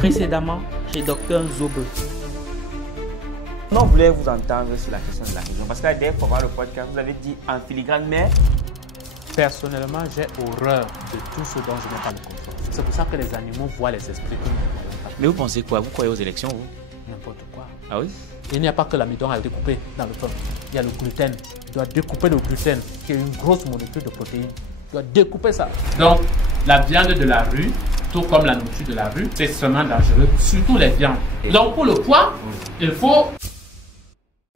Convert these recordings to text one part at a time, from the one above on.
Précédemment, chez Dr Zobe. On voulait vous entendre sur la question de la religion. Parce que la dernière fois, dans le podcast, vous avez dit en filigrane, mais... Personnellement, j'ai horreur de tout ce dont je n'ai pas le contrôle. C'est pour ça que les animaux voient les esprits que nous ne voyons pas. Mais vous pensez quoi? Vous croyez aux élections, vous? N'importe quoi. Ah oui? Il n'y a pas que l'amidon à découper dans le pain. Il y a le gluten. Tu dois découper le gluten, qui est une grosse molécule de protéines. Tu dois découper ça. Donc, la viande de la rue, tout comme la nourriture de la rue, c'est extrêmement dangereux, surtout les viandes. Donc, pour le poids, il faut...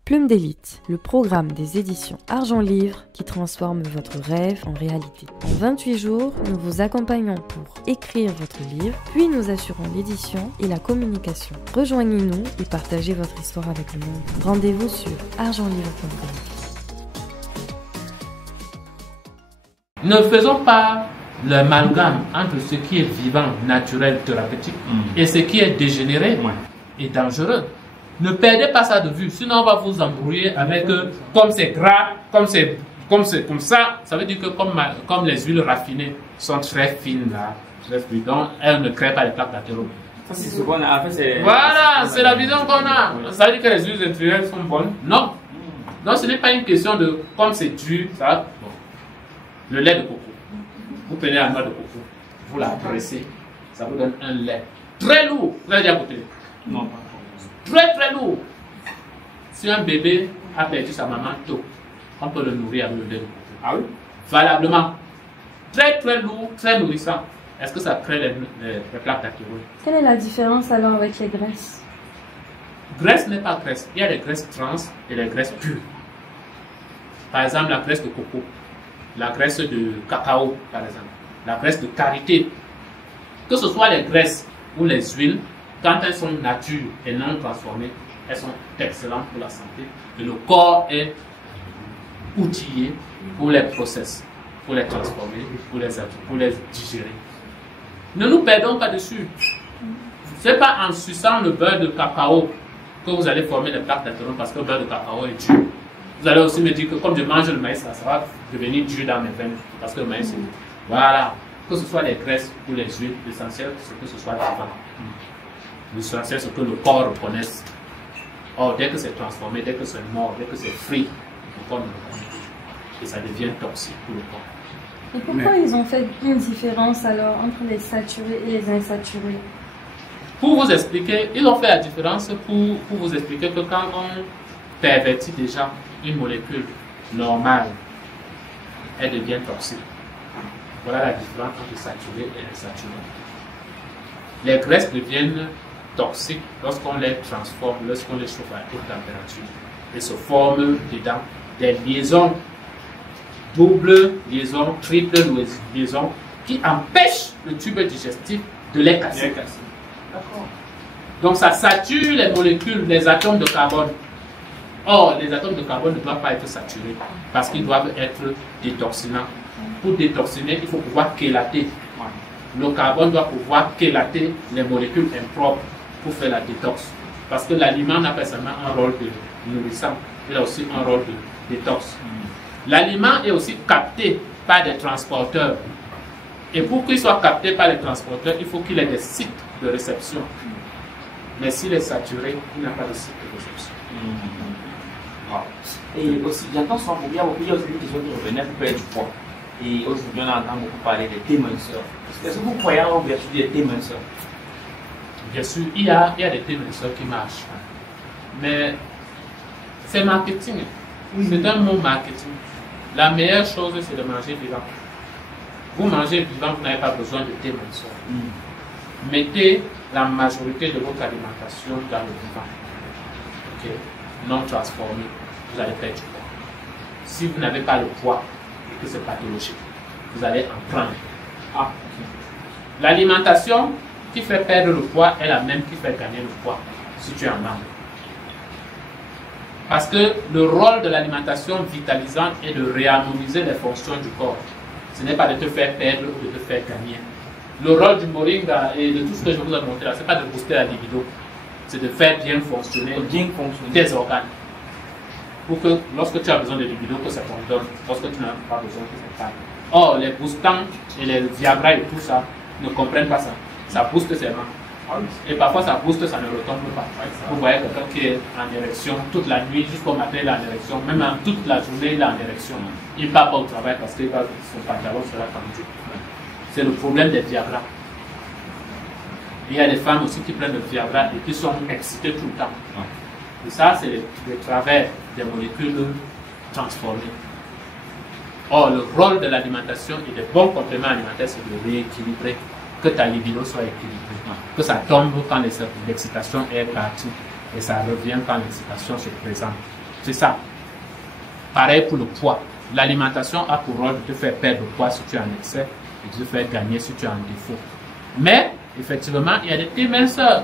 Plume d'élite, le programme des éditions Argent Livre qui transforme votre rêve en réalité. En 28 jours, nous vous accompagnons pour écrire votre livre, puis nous assurons l'édition et la communication. Rejoignez-nous et partagez votre histoire avec le monde. Rendez-vous sur argentlivre.com. Ne faisons pas l'amalgame entre ce qui est vivant, naturel, thérapeutique et ce qui est dégénéré et dangereux. Ne perdez pas ça de vue, sinon on va vous embrouiller avec comme c'est gras, comme ça, ça veut dire que comme les huiles raffinées sont très fines là, très fluides, donc elles ne créent pas les plaques d'athérome. Ça c'est ce qu'on a. En fait, c'est... Voilà, c'est la vision qu'on a. Ça veut dire que les huiles essentielles sont bonnes? Non. Donc ce n'est pas une question de comme c'est dur, ça. Bon. Le lait de coco. Vous prenez la noix de coco, vous la pressez, ça vous donne un lait très lourd. Vous avez déjà goûté? Non. Très lourd. Si un bébé a perdu sa maman tôt, on peut le nourrir avec le lait de coco. Ah oui? Valablement. Très lourd, très nourrissant. Est-ce que ça crée les plaques d'athérome? Quelle est la différence alors avec les graisses? Graisse n'est pas graisse. Il y a les graisses trans et les graisses pures. Par exemple, la graisse de coco, la graisse de cacao, par exemple, la graisse de karité. Que ce soit les graisses ou les huiles, quand elles sont nature et non transformées, elles sont excellentes pour la santé. Et le corps est outillé pour les process, pour les transformer, pour les digérer. Ne nous perdons pas dessus. Ce n'est pas en suçant le beurre de cacao que vous allez former des plaques d'athérome parce que le beurre de cacao est dur. Vous allez aussi me dire que comme je mange le maïs, ça va devenir dur dans mes veines parce que le maïs est dur. Voilà. Que ce soit les graisses ou les huiles, l'essentiel, c'est que ce soit vivant. L'essentiel, c'est que le corps reconnaisse. Or, dès que c'est transformé, dès que c'est mort, dès que c'est frit, le corps ne reconnaît pas. Et ça devient toxique pour le corps. Et pourquoi ils ont fait une différence alors entre les saturés et les insaturés? Pour vous expliquer, ils ont fait la différence pour vous expliquer que quand on pervertit déjà une molécule normale, elle devient toxique. Voilà la différence entre saturé et insaturé. Les graisses deviennent toxiques lorsqu'on les transforme, lorsqu'on les chauffe à haute température. Et se forment dedans des liaisons, double liaison, triple liaison, qui empêchent le tube digestif de les casser. D'accord. Donc ça sature les molécules, les atomes de carbone. Or, les atomes de carbone ne doivent pas être saturés parce qu'ils doivent être détoxinants. Pour détoxiner, il faut pouvoir chélater. Le carbone doit pouvoir chélater les molécules impropres pour faire la détox. Parce que l'aliment n'a pas seulement un rôle de nourrissant, il a aussi un rôle de détox. L'aliment est aussi capté par des transporteurs. Et pour qu'il soit capté par les transporteurs, il faut qu'il ait des sites de réception. Mais s'il est saturé, il n'a pas de site de réception. Et aussi, j'entends souvent, il y a aussi une question qui revenait pour perdre du poids. Et aujourd'hui, on entend beaucoup parler des thé-minceurs. Est-ce que vous croyez en vertu des thé-minceurs? Bien sûr, il y a des thé-minceurs qui marchent. Mais c'est marketing. C'est un mot marketing. La meilleure chose, c'est de manger vivant. Vous mangez vivant, vous n'avez pas besoin de thé-minceurs. Mettez la majorité de votre alimentation dans le vivant. Okay. Non transformé, vous allez perdre du poids. Si vous n'avez pas le poids et que c'est pathologique, vous allez en prendre. L'alimentation qui fait perdre le poids est la même qui fait gagner le poids si tu en manges. Parce que le rôle de l'alimentation vitalisante est de réharmoniser les fonctions du corps. Ce n'est pas de te faire perdre ou de te faire gagner. Le rôle du moringa et de tout ce que je vous ai montré là, ce n'est pas de booster la libido, c'est de faire bien fonctionner tes organes. Pour que lorsque tu as besoin de libido, que ça t'en donne, lorsque tu n'as pas besoin, que ça t'aille. Or, les boostants et les Viagra et tout ça ne comprennent pas ça. Ça booste seulement. Et parfois ça booste, ça ne retombe pas. Vous voyez quelqu'un qui est en érection toute la nuit, jusqu'au matin il est en érection, même toute la journée il est en érection. Il ne part pas au travail parce que son pantalon sera tendu. C'est le problème des Viagra. Il y a des femmes aussi qui prennent le Viagra et qui sont excitées tout le temps. Et ça, c'est le travers des molécules transformées. Or, le rôle de l'alimentation et des bons compléments alimentaires, c'est de rééquilibrer, que ta libido soit équilibrée, que ça tombe quand l'excitation est partie et ça revient quand l'excitation se présente. C'est ça. Pareil pour le poids. L'alimentation a pour rôle de te faire perdre le poids si tu es en excès et de te faire gagner si tu es en défaut. Mais, effectivement, il y a des éminceurs.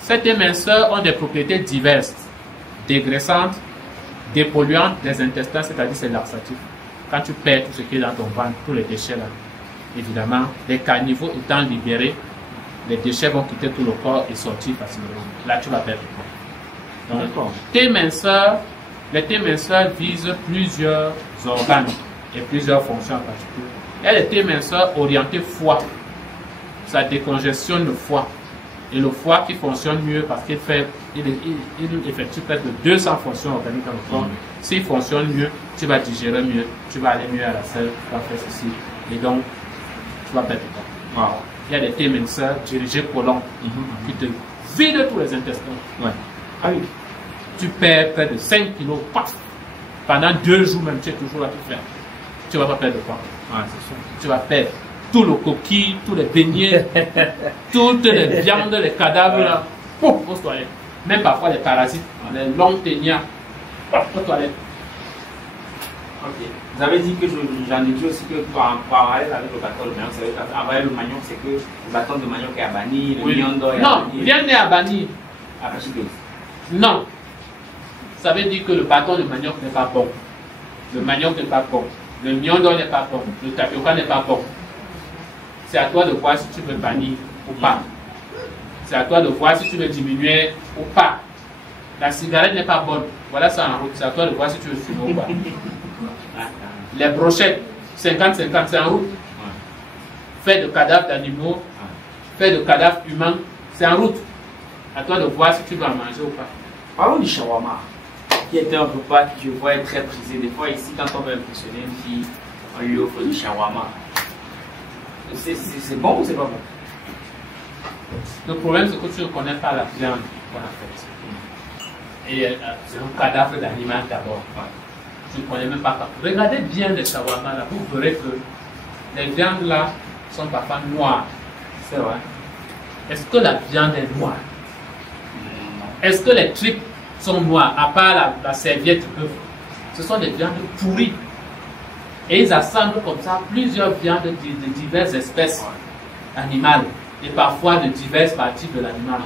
Ces éminceurs ont des propriétés diverses, dégraissantes, dépolluantes des intestins, c'est-à-dire c'est laxatif. Quand tu perds tout ce qui est dans ton ventre, tous les déchets là, évidemment, les carnivores étant libérés, les déchets vont quitter tout le corps et sortir facilement. Là, tu vas perdre le poids. Donc, les T-minceurs visent plusieurs organes et plusieurs fonctions en particulier. Il y a les T-minceurs orientés foie. Ça décongestionne le foie. Et le foie qui fonctionne mieux parce qu'il effectue près de 200 fonctions organiques dans le corps. S'il fonctionne mieux, tu vas digérer mieux, tu vas aller mieux à la selle, tu vas faire ceci. Et donc, tu vas perdre le poids. Il y a des T-minceurs dirigés colon qui te vident tous les intestins. Ah oui. Tu perds près de 5 kilos, paf. Pendant 2 jours même, tu es toujours là tout faire. Tu ne vas pas perdre de poids. Tu vas perdre tout le coquille, tous les beignets, toutes les viandes, les cadavres là, aux toilettes. Même parfois les parasites, les longues ténias, aux toilettes. Vous avez dit que j'en ai dit aussi que pour avaler avec le bâton de manioc, c'est avaler le manioc, c'est que le bâton de manioc est à bannir, le miondo est à bannir. Non, rien n'est à bannir. Non. Ça veut dire que le bâton de manioc n'est pas bon. Le manioc n'est pas bon. Le miondo n'est pas bon. Le tapioca n'est pas bon. C'est à toi de voir si tu veux bannir ou pas. C'est à toi de voir si tu veux diminuer ou pas. La cigarette n'est pas bonne. Voilà ça en route. C'est à toi de voir si tu veux fumer ou pas. Les brochettes, 50-50, c'est en route. Fait de cadavres d'animaux, fait de cadavres humains, c'est en route. À toi de voir si tu veux en manger ou pas. Parlons du shawarma, qui était un repas que je vois être très prisé. Des fois, ici, quand on veut impressionner une fille, on lui offre du shawarma. C'est bon ou c'est pas bon? Le problème, c'est que tu ne connais pas la viande qu'on a faite. Et c'est un cadavre d'animal d'abord. Tu ne connais même pas. Regardez bien les shawarma là, vous verrez que les viandes là sont parfois noires. C'est vrai. Est-ce que la viande est noire? Est-ce que les tripes sont noires, à part la serviette du bœuf? Ce sont des viandes pourries. Et ils assemblent comme ça plusieurs viandes de diverses espèces animales et parfois de diverses parties de l'animal.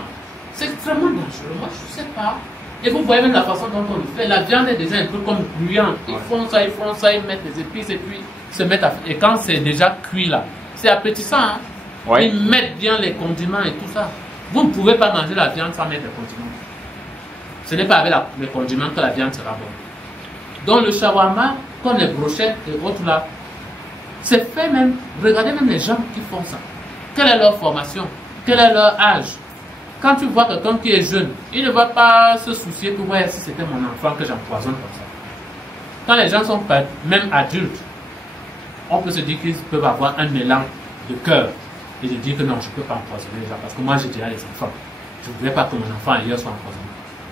C'est extrêmement dangereux. Moi, je ne sais pas. Et vous voyez même la façon dont on le fait. La viande est déjà un peu comme bruyante. Ils font ça, ils mettent des épices et puis se mettent à... Et quand c'est déjà cuit là, c'est appétissant. Hein? Ils mettent bien les condiments et tout ça. Vous ne pouvez pas manger la viande sans mettre les condiments. Ce n'est pas avec les condiments que la viande sera bonne. Donc le shawarma, comme les brochettes et autres là, c'est fait même. Regardez même les gens qui font ça. Quelle est leur formation? Quel est leur âge? Quand tu vois quelqu'un qui est jeune, il ne va pas se soucier que ouais, si c'était mon enfant que j'empoisonne comme ça. Quand les gens sont même adultes, on peut se dire qu'ils peuvent avoir un élan de cœur et de dire que non, je ne peux pas empoisonner les gens parce que moi j'ai déjà les enfants. Je ne voudrais pas que mon enfant ailleurs soit empoisonné.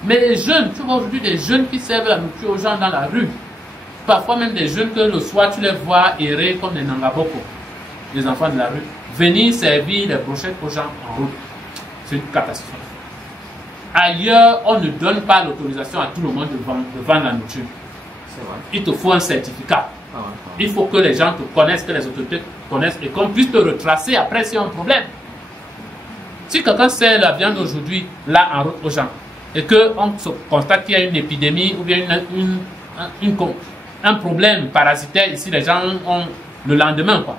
Mais les jeunes, tu vois aujourd'hui des jeunes qui servent la nourriture aux gens dans la rue. Parfois même des jeunes que le soir tu les vois errer comme des nangaboko, les enfants de la rue, venir servir les brochettes aux gens en route. C'est une catastrophe. Ailleurs, on ne donne pas l'autorisation à tout le monde de vendre la nourriture. Il te faut un certificat. Il faut que les gens te connaissent, que les autorités te connaissent et qu'on puisse te retracer après s'il y a un problème. Si quelqu'un sert la viande aujourd'hui, là en route aux gens, et qu'on constate qu'il y a une épidémie ou bien un problème parasitaire ici, les gens ont le lendemain, quoi.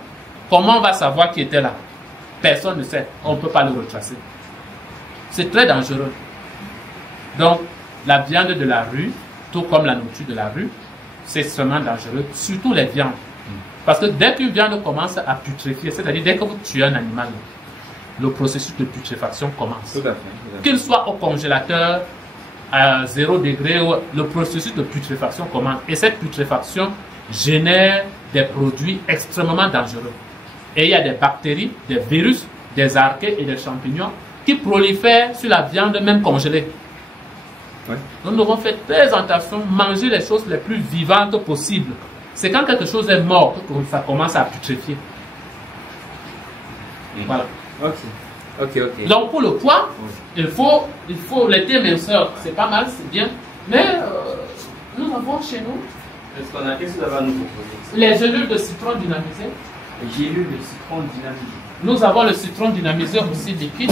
Comment on va savoir qui était là? Personne ne sait. On ne peut pas le retracer. C'est très dangereux. Donc, la viande de la rue, tout comme la nourriture de la rue, c'est extrêmement dangereux, surtout les viandes. Parce que dès qu'une viande commence à putréfier, c'est-à-dire dès que vous tuez un animal, le processus de putréfaction commence. Tout à fait. Qu'il soit au congélateur, à 0 degré, le processus de putréfaction commence. Et cette putréfaction génère des produits extrêmement dangereux. Et il y a des bactéries, des virus, des archées et des champignons qui prolifèrent sur la viande même congelée. Ouais. Nous devons faire très attention, manger les choses les plus vivantes possibles. C'est quand quelque chose est mort que ça commence à putréfier. Voilà. Ok. Donc pour le poids, il faut les minceurs, c'est pas mal, c'est bien. Mais nous avons chez nous Qu'est-ce que vous avez à nous proposer? les gélules de citron dynamisé. J'ai lu le citron dynamisé. Nous avons le citron dynamisé aussi liquide.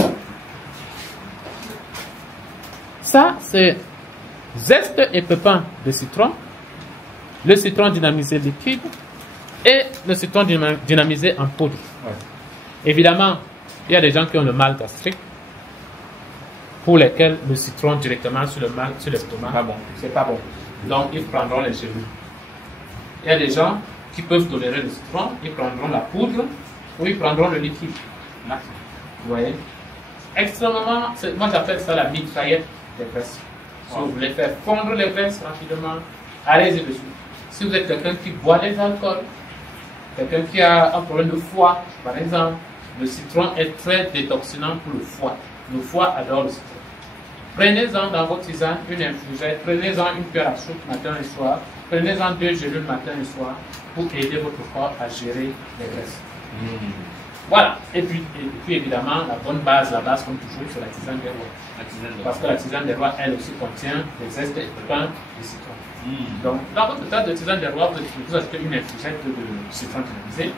Ça, c'est zeste et pépins de citron, le citron dynamisé liquide et le citron dynamisé en poudre. Ouais. Évidemment, il y a des gens qui ont le mal gastrique pour lesquels le citron directement sur l'estomac, c'est pas bon. Donc, ils prendront les gélules. Il y a des gens qui peuvent tolérer le citron, ils prendront la poudre ou ils prendront le liquide. Vous voyez? Extrêmement, moi j'appelle ça la mitraillette des graisses. Si vous voulez faire fondre les graisses rapidement, allez-y dessus. Si vous êtes quelqu'un qui boit des alcools, quelqu'un qui a un problème de foie, par exemple, le citron est très détoxinant pour le foie. Le foie adore le citron. Prenez-en dans votre tisane une infusette, prenez-en une cuillère à soupe matin et soir, prenez-en 2 gélules matin et soir pour aider votre corps à gérer les graisses. Voilà. Et puis évidemment, la bonne base, comme toujours, c'est la tisane des rois. Parce que la tisane des rois, elle aussi contient des zestes et pépins de citron. Donc, dans votre tasse de tisane des rois, vous ajoutez une infusette de citron dynamisé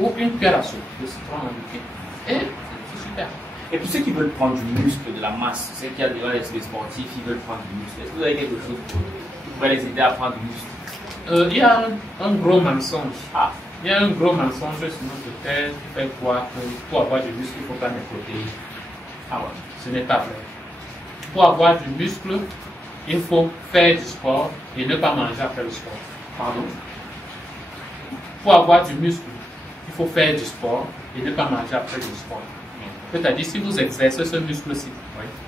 ou une cuillère à soupe de citron en liquide. Et c'est super. Et pour ceux qui veulent prendre du muscle, de la masse, ceux qui ont déjà des sportifs, ils veulent prendre du muscle. Est-ce que vous avez quelque chose qui pourrait les aider à prendre du muscle? Il y a un gros mensonge. Il y a un gros mensonge sur notre terre qui fait croire que pour avoir du muscle, il faut prendre des protéines. Ce n'est pas vrai. Pour avoir du muscle, il faut faire du sport et ne pas manger après le sport. Pardon? Pour avoir du muscle, il faut faire du sport et ne pas manger après le sport. C'est-à-dire, si vous exercez ce muscle-ci,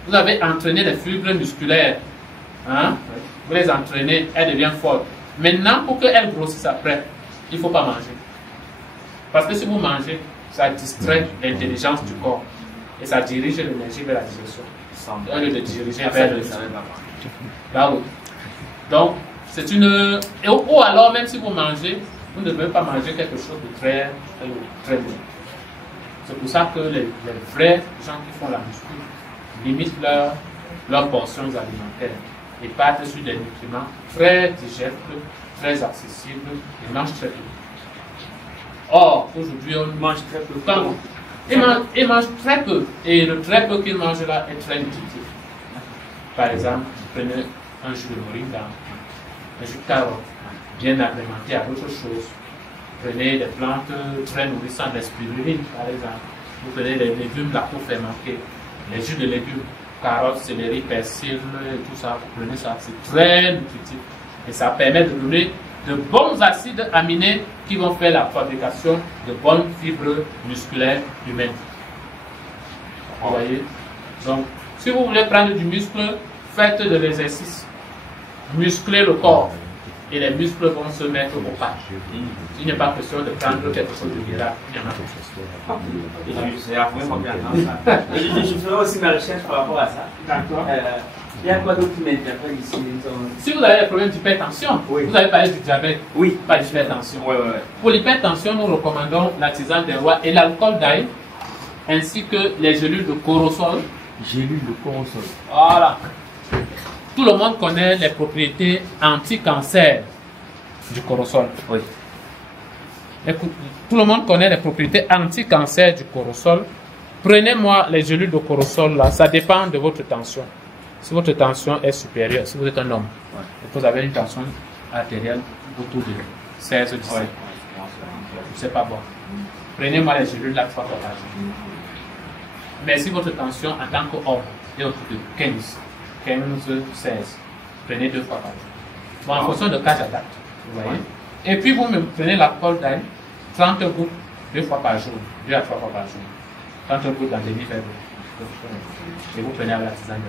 vous avez entraîné les fibres musculaires, vous les entraînez, elles deviennent fortes. Maintenant, pour qu'elles grossissent après, il ne faut pas manger. Parce que si vous mangez, ça distrait l'intelligence du corps et ça dirige l'énergie vers la digestion. Au lieu de diriger vers le là, oui. Donc, c'est une. Ou alors, même si vous mangez, vous ne devez pas manger quelque chose de très bon. C'est pour ça que les vrais gens qui font la muscu limitent leurs portions alimentaires et partent sur des nutriments très digères, très accessibles et mangent très peu. Or, aujourd'hui, on mange très peu. Ils mangent très peu et le très peu qu'ils mangent là est très nutritif. Par exemple, prenez un jus de moringa, un jus de carotte, bien agrémenté à d'autres choses. Prenez des plantes très nourrissantes, des spiruline par exemple. Vous prenez les légumes lacto-fermentés, les jus de légumes, carottes, céleri, persil, et tout ça. Vous prenez ça, c'est très nutritif. Et ça permet de donner de bons acides aminés qui vont faire la fabrication de bonnes fibres musculaires humaines. Vous voyez? Donc, si vous voulez prendre du muscle, faites de l'exercice. Musclez le corps. Et les muscles vont se mettre au pas. Il n'y a pas question de prendre quelque chose de miracle. Il y en a. C'est la première fois que j'entends ça. Je ferai aussi ma recherche par rapport à ça. D'accord. Il y a quoi d'autre qui m'interpelle ici? Si vous avez des problèmes d'hypertension, vous avez parlé du diabète, pas d'hypertension. Pour l'hypertension, nous recommandons la tisane des rois et l'alcool d'ail, ainsi que les gélules de corosol. Gélules de corosol. Voilà. Tout le monde connaît les propriétés anti-cancer du corosol. Oui. Tout le monde connaît les propriétés anti-cancer du corosol. Prenez-moi les gélules de corosol là, ça dépend de votre tension. Si votre tension est supérieure, si vous êtes un homme, et que vous avez une tension artérielle autour de 16 ou 17, c'est pas bon. Prenez-moi les gélules là 3 fois par jour. Mais si votre tension en tant qu'homme est autour de 15, 16, prenez 2 fois par jour. Bon, en fonction de cas j'adapte. Vous voyez? Et puis vous me prenez l'alcool d'ail, 30 gouttes 2 fois par jour, 2 à 3 fois par jour. Quand un goutte d'endémie fait et vous prenez avec la tisane de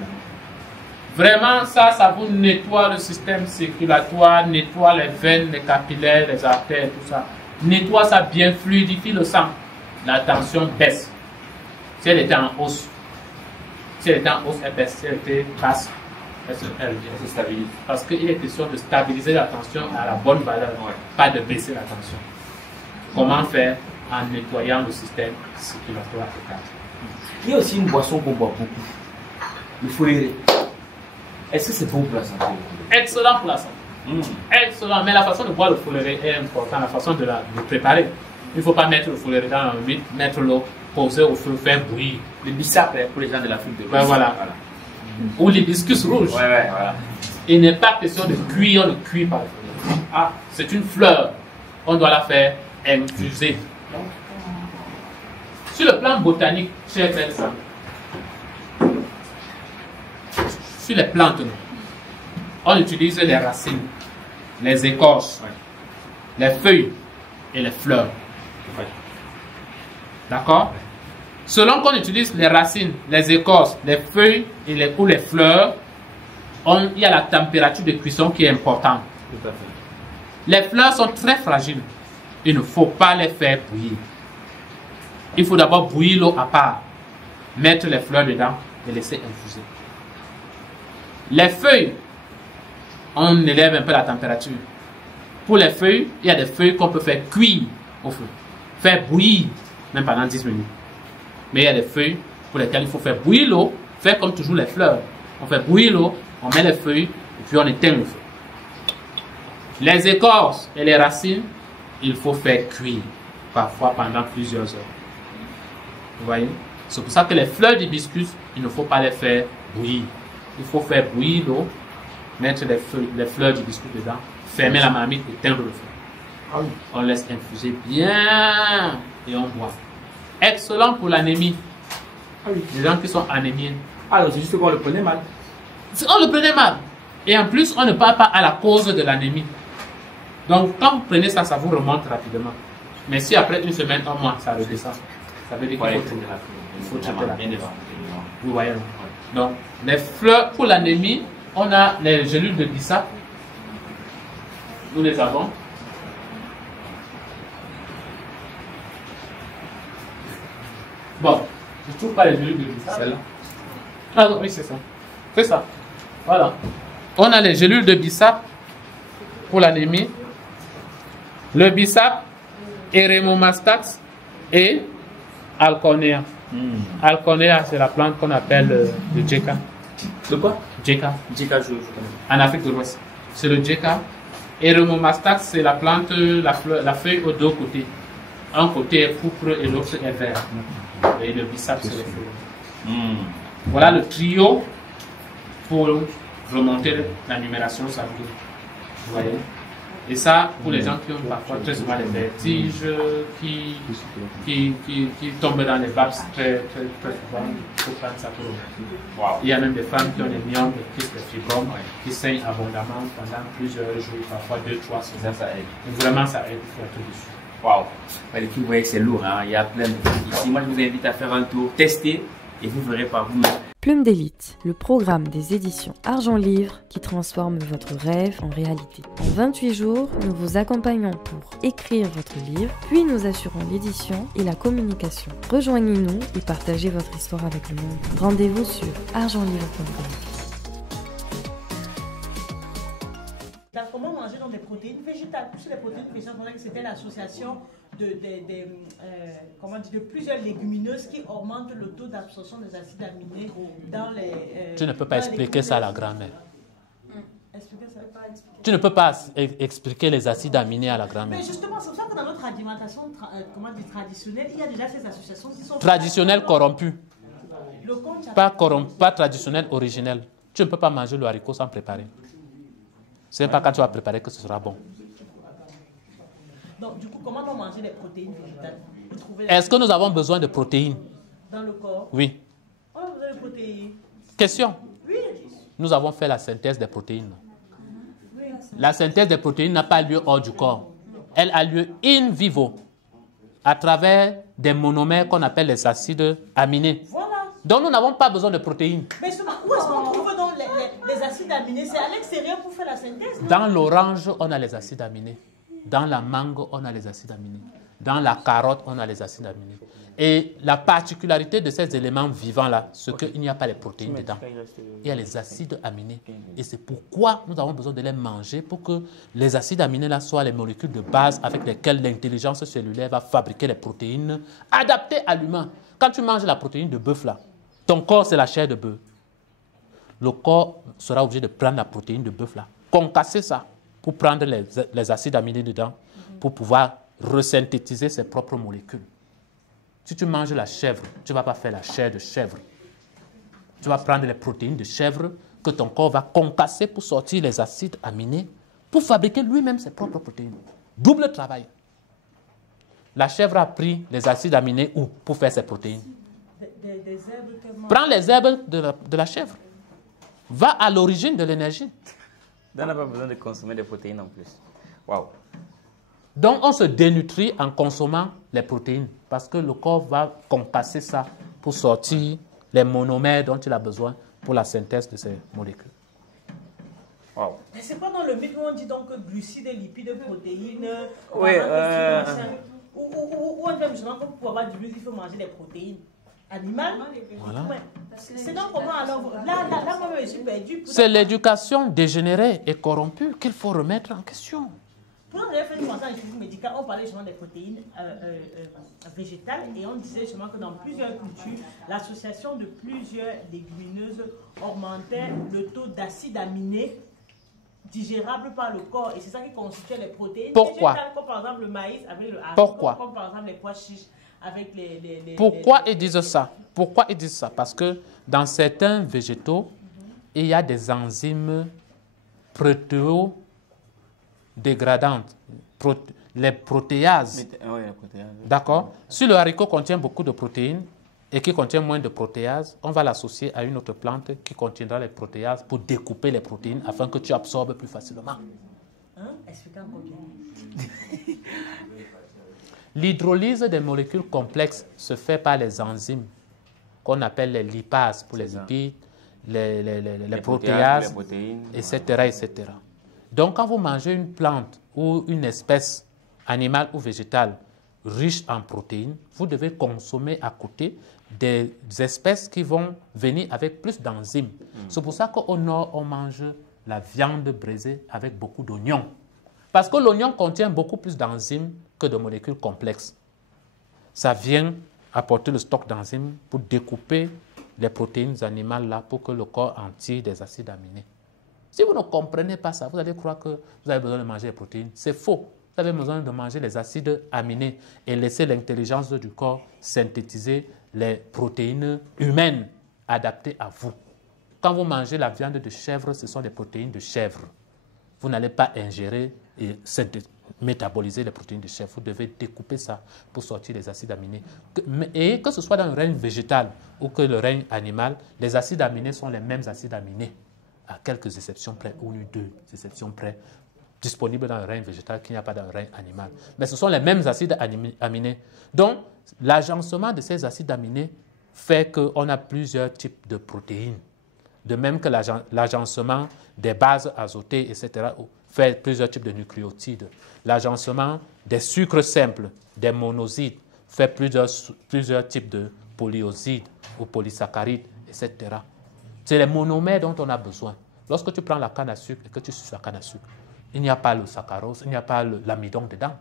l'eau. Vraiment, ça vous nettoie le système circulatoire, nettoie les veines, les capillaires, les artères, tout ça. Nettoie ça bien, fluidifie le sang. La tension baisse. Si elle était en hausse, elle baisse. Si elle était basse, elle se stabilise. Parce qu'il est question de stabiliser la tension à la bonne valeur, pas de baisser la tension. Comment faire? En nettoyant le système circulatoire total. Il y a aussi une boisson qu'on boit beaucoup. Le foléré. Est-ce que c'est bon pour la santé? Excellent pour la santé. Excellent. Mais la façon de boire le foléré est importante. La façon de le préparer. Il ne faut pas mettre le foléré dans le vide, mettre l'eau, poser au feu, faire bouillir. Le bissap pour les gens de l'Afrique de l'Ouest. Voilà. Ou l'hibiscus rouge. Voilà. Il n'est pas question de cuire le cuit par le foléré. Ah, c'est une fleur. On doit la faire infuser. Sur le plan botanique, cher médecin, sur les plantes, on utilise les racines, les écorces, les feuilles et les fleurs. D'accord? Selon qu'on utilise les racines, les écorces, les feuilles ou les fleurs, il y a la température de cuisson qui est importante. Tout à fait. Les fleurs sont très fragiles. Il ne faut pas les faire bouillir. Il faut d'abord bouillir l'eau à part, mettre les fleurs dedans et laisser infuser. Les feuilles, on élève un peu la température. Pour les feuilles, il y a des feuilles qu'on peut faire cuire au feu, faire bouillir même pendant 10 minutes. Mais il y a des feuilles pour lesquelles il faut faire bouillir l'eau, faire comme toujours les fleurs. On fait bouillir l'eau, on met les feuilles et puis on éteint le feu. Les écorces et les racines, il faut faire cuire, parfois pendant plusieurs heures. Vous voyez? C'est pour ça que les fleurs d'hibiscus, il ne faut pas les faire bouillir. Il faut faire bouillir l'eau, mettre les fleurs d'hibiscus dedans, fermer la marmite, éteindre le feu. On laisse infuser bien et on boit. Excellent pour l'anémie. Les gens qui sont anémiens. Alors, c'est juste qu'on le prenait mal. On le prenait mal. Et en plus, on ne parle pas à la cause de l'anémie. Donc, quand vous prenez ça, ça vous remonte rapidement. Mais si après une semaine, un mois, ça redescend, ça veut dire qu'il faut traiter la fièvre. Vous voyez. Donc, les fleurs pour l'anémie, on a les gélules de bissap. Nous les avons. Bon, je ne trouve pas les gélules de bissap. Celle-là. Ah oui, c'est ça. C'est ça. Voilà. On a les gélules de bissap pour l'anémie. Le bissap, Eremomastax et Alcornea. Alcornea, c'est la plante qu'on appelle le djeka. De quoi? Djeka. Djeka, je connais. En Afrique de l'Ouest. C'est le djeka. Eremomastax, c'est la plante, la feuille aux deux côtés. Un côté est pourpre et l'autre est vert. Et le bissap, c'est les feuilles. Voilà le trio pour remonter la numération sanguine. Vous voyez? Et ça, pour les gens qui ont parfois très souvent des vertiges, qui tombent dans les babs très souvent, il faut prendre ça pour eux. Il y a même des femmes qui ont des myomes, des kystes, des fibromes, qui saignent abondamment pendant plusieurs jours, parfois 2-3 semaines. Ça aide. Et vraiment, ça aide, il faut être dessus. Waouh! Vous voyez que c'est lourd, hein? Il y a plein de trucs ici. Moi, je vous invite à faire un tour, tester, et vous verrez par vous-même. Plume d'élite, le programme des éditions Argent Livre qui transforme votre rêve en réalité. En 28 jours, nous vous accompagnons pour écrire votre livre, puis nous assurons l'édition et la communication. Rejoignez-nous et partagez votre histoire avec le monde. Rendez-vous sur argentlivre.com. Comment manger dans des protéines végétales? Plus les protéines végétales, c'était l'association de plusieurs légumineuses qui augmentent le taux d'absorption des acides aminés dans les... Tu ne peux pas expliquer ça à la grand-mère. Expliquer ça? Tu ne peux pas expliquer les acides aminés à la grand-mère. Mais justement, c'est pour ça que dans notre alimentation traditionnelle, il y a déjà ces associations qui sont... Traditionnelles corrompues. Pas traditionnelles originelles. Tu ne peux pas manger le haricot sans préparer. Ce n'est pas quand tu vas préparer que ce sera bon. Donc, du coup, comment on mange les protéines végétales? Est-ce que nous avons besoin de protéines? Dans le corps? Oui. On a besoin de protéines. Question. Oui. Nous avons fait la synthèse des protéines. La synthèse des protéines n'a pas lieu hors du corps. Elle a lieu in vivo. à travers des monomères qu'on appelle les acides aminés. Voilà. Donc, nous n'avons pas besoin de protéines. Mais justement, où est-ce qu'on trouve donc les acides aminés? C'est à l'extérieur pour faire la synthèse, non? Dans l'orange, on a les acides aminés. Dans la mangue, on a les acides aminés. Dans la carotte, on a les acides aminés. Et la particularité de ces éléments vivants-là, c'est qu'il n'y a pas les protéines dedans. Il y a les acides aminés. Et c'est pourquoi nous avons besoin de les manger pour que les acides aminés-là soient les molécules de base avec lesquelles l'intelligence cellulaire va fabriquer les protéines adaptées à l'humain. Quand tu manges la protéine de bœuf, là, ton corps, c'est la chair de bœuf. Le corps sera obligé de prendre la protéine de bœuf, là, concasser ça pour prendre les acides aminés dedans, pour pouvoir resynthétiser ses propres molécules. Si tu manges la chèvre, tu ne vas pas faire la chair de chèvre. Tu vas prendre les protéines de chèvre que ton corps va concasser pour sortir les acides aminés, pour fabriquer lui-même ses propres protéines. Double travail. La chèvre a pris les acides aminés où pour faire ses protéines? Des herbes tellement... Prends les herbes de la chèvre. Va à l'origine de l'énergie. On n'a pas besoin de consommer des protéines en plus. Waouh. Donc, on se dénutrit en consommant les protéines parce que le corps va concasser ça pour sortir les monomères dont il a besoin pour la synthèse de ces molécules. Wow. Mais c'est pas dans le mythe où on dit donc glucides, lipides, protéines... Oui, Ou on dit justement que pour avoir du glucide, il faut manger des protéines animales. Voilà. Ouais. C'est donc comment alors... Là, moi, je suis perdu. C'est l'éducation dégénérée et corrompue qu'il faut remettre en question. Pour nous, on avait fait une formation en institut médical, on parlait justement des protéines végétales et on disait justement que dans plusieurs cultures, l'association de plusieurs légumineuses augmentait le taux d'acides aminés digérables par le corps et c'est ça qui constituait les protéines végétales, comme par exemple le maïs avec le haricot, comme par exemple les pois chiches avec les Pourquoi ils disent ça? Pourquoi ils disent ça? Parce que dans certains végétaux, il y a des enzymes protéodégradantes, les protéases. D'accord? Si le haricot contient beaucoup de protéines et qui contient moins de protéases, on va l'associer à une autre plante qui contiendra les protéases pour découper les protéines afin que tu absorbes plus facilement. Expliquez encore bien. L'hydrolyse des molécules complexes se fait par les enzymes qu'on appelle les lipases pour les lipides, les protéases, etc., etc. Donc, quand vous mangez une plante ou une espèce animale ou végétale riche en protéines, vous devez consommer à côté des espèces qui vont venir avec plus d'enzymes. C'est pour ça qu'au nord, on mange la viande braisée avec beaucoup d'oignons. Parce que l'oignon contient beaucoup plus d'enzymes que de molécules complexes. Ça vient apporter le stock d'enzymes pour découper les protéines animales là pour que le corps en tire des acides aminés. Si vous ne comprenez pas ça, vous allez croire que vous avez besoin de manger les protéines. C'est faux. Vous avez besoin de manger les acides aminés et laisser l'intelligence du corps synthétiser les protéines humaines adaptées à vous. Quand vous mangez la viande de chèvre, ce sont des protéines de chèvre. Vous n'allez pas ingérer et métaboliser les protéines de chèvre. Vous devez découper ça pour sortir les acides aminés. Et que ce soit dans le règne végétal ou que le règne animal, les acides aminés sont les mêmes acides aminés, à quelques exceptions près, ou deux exceptions près, disponibles dans le règne végétal qu'il n'y a pas dans le règne animal. Mais ce sont les mêmes acides aminés. Donc, l'agencement de ces acides aminés fait qu'on a plusieurs types de protéines. De même que l'agencement des bases azotées, etc., fait plusieurs types de nucléotides. L'agencement des sucres simples, des monosides, fait plusieurs types de polyosides ou polysaccharides, etc. C'est les monomères dont on a besoin. Lorsque tu prends la canne à sucre et que tu suces la canne à sucre, il n'y a pas le saccharose, il n'y a pas l'amidon dedans.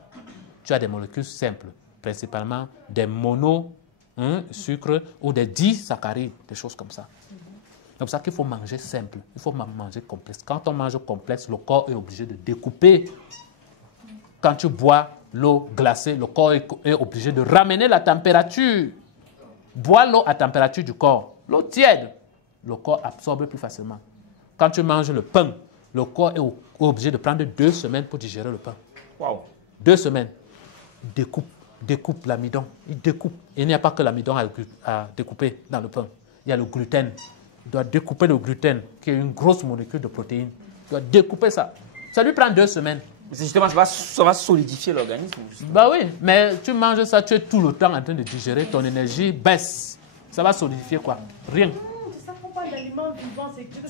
Tu as des molécules simples, principalement des monosucres ou des disaccharides, des choses comme ça. C'est pour ça qu'il faut manger simple, il faut manger complexe. Quand on mange complexe, le corps est obligé de découper. Quand tu bois l'eau glacée, le corps est obligé de ramener la température. Bois l'eau à température du corps. L'eau tiède, le corps absorbe plus facilement. Quand tu manges le pain, le corps est obligé de prendre 2 semaines pour digérer le pain. Wow. 2 semaines. Découpe l'amidon. Il découpe. Il n'y a pas que l'amidon à découper dans le pain. Il y a le gluten. Il doit découper le gluten, qui est une grosse molécule de protéines. Il doit découper ça. Ça lui prend 2 semaines. C'est justement, ça va solidifier l'organisme. Bah oui, mais tu manges ça, tu es tout le temps en train de digérer, ton énergie baisse. Ça va solidifier quoi? Rien. C'est ça qu'on parle d'aliments vivants, c'est que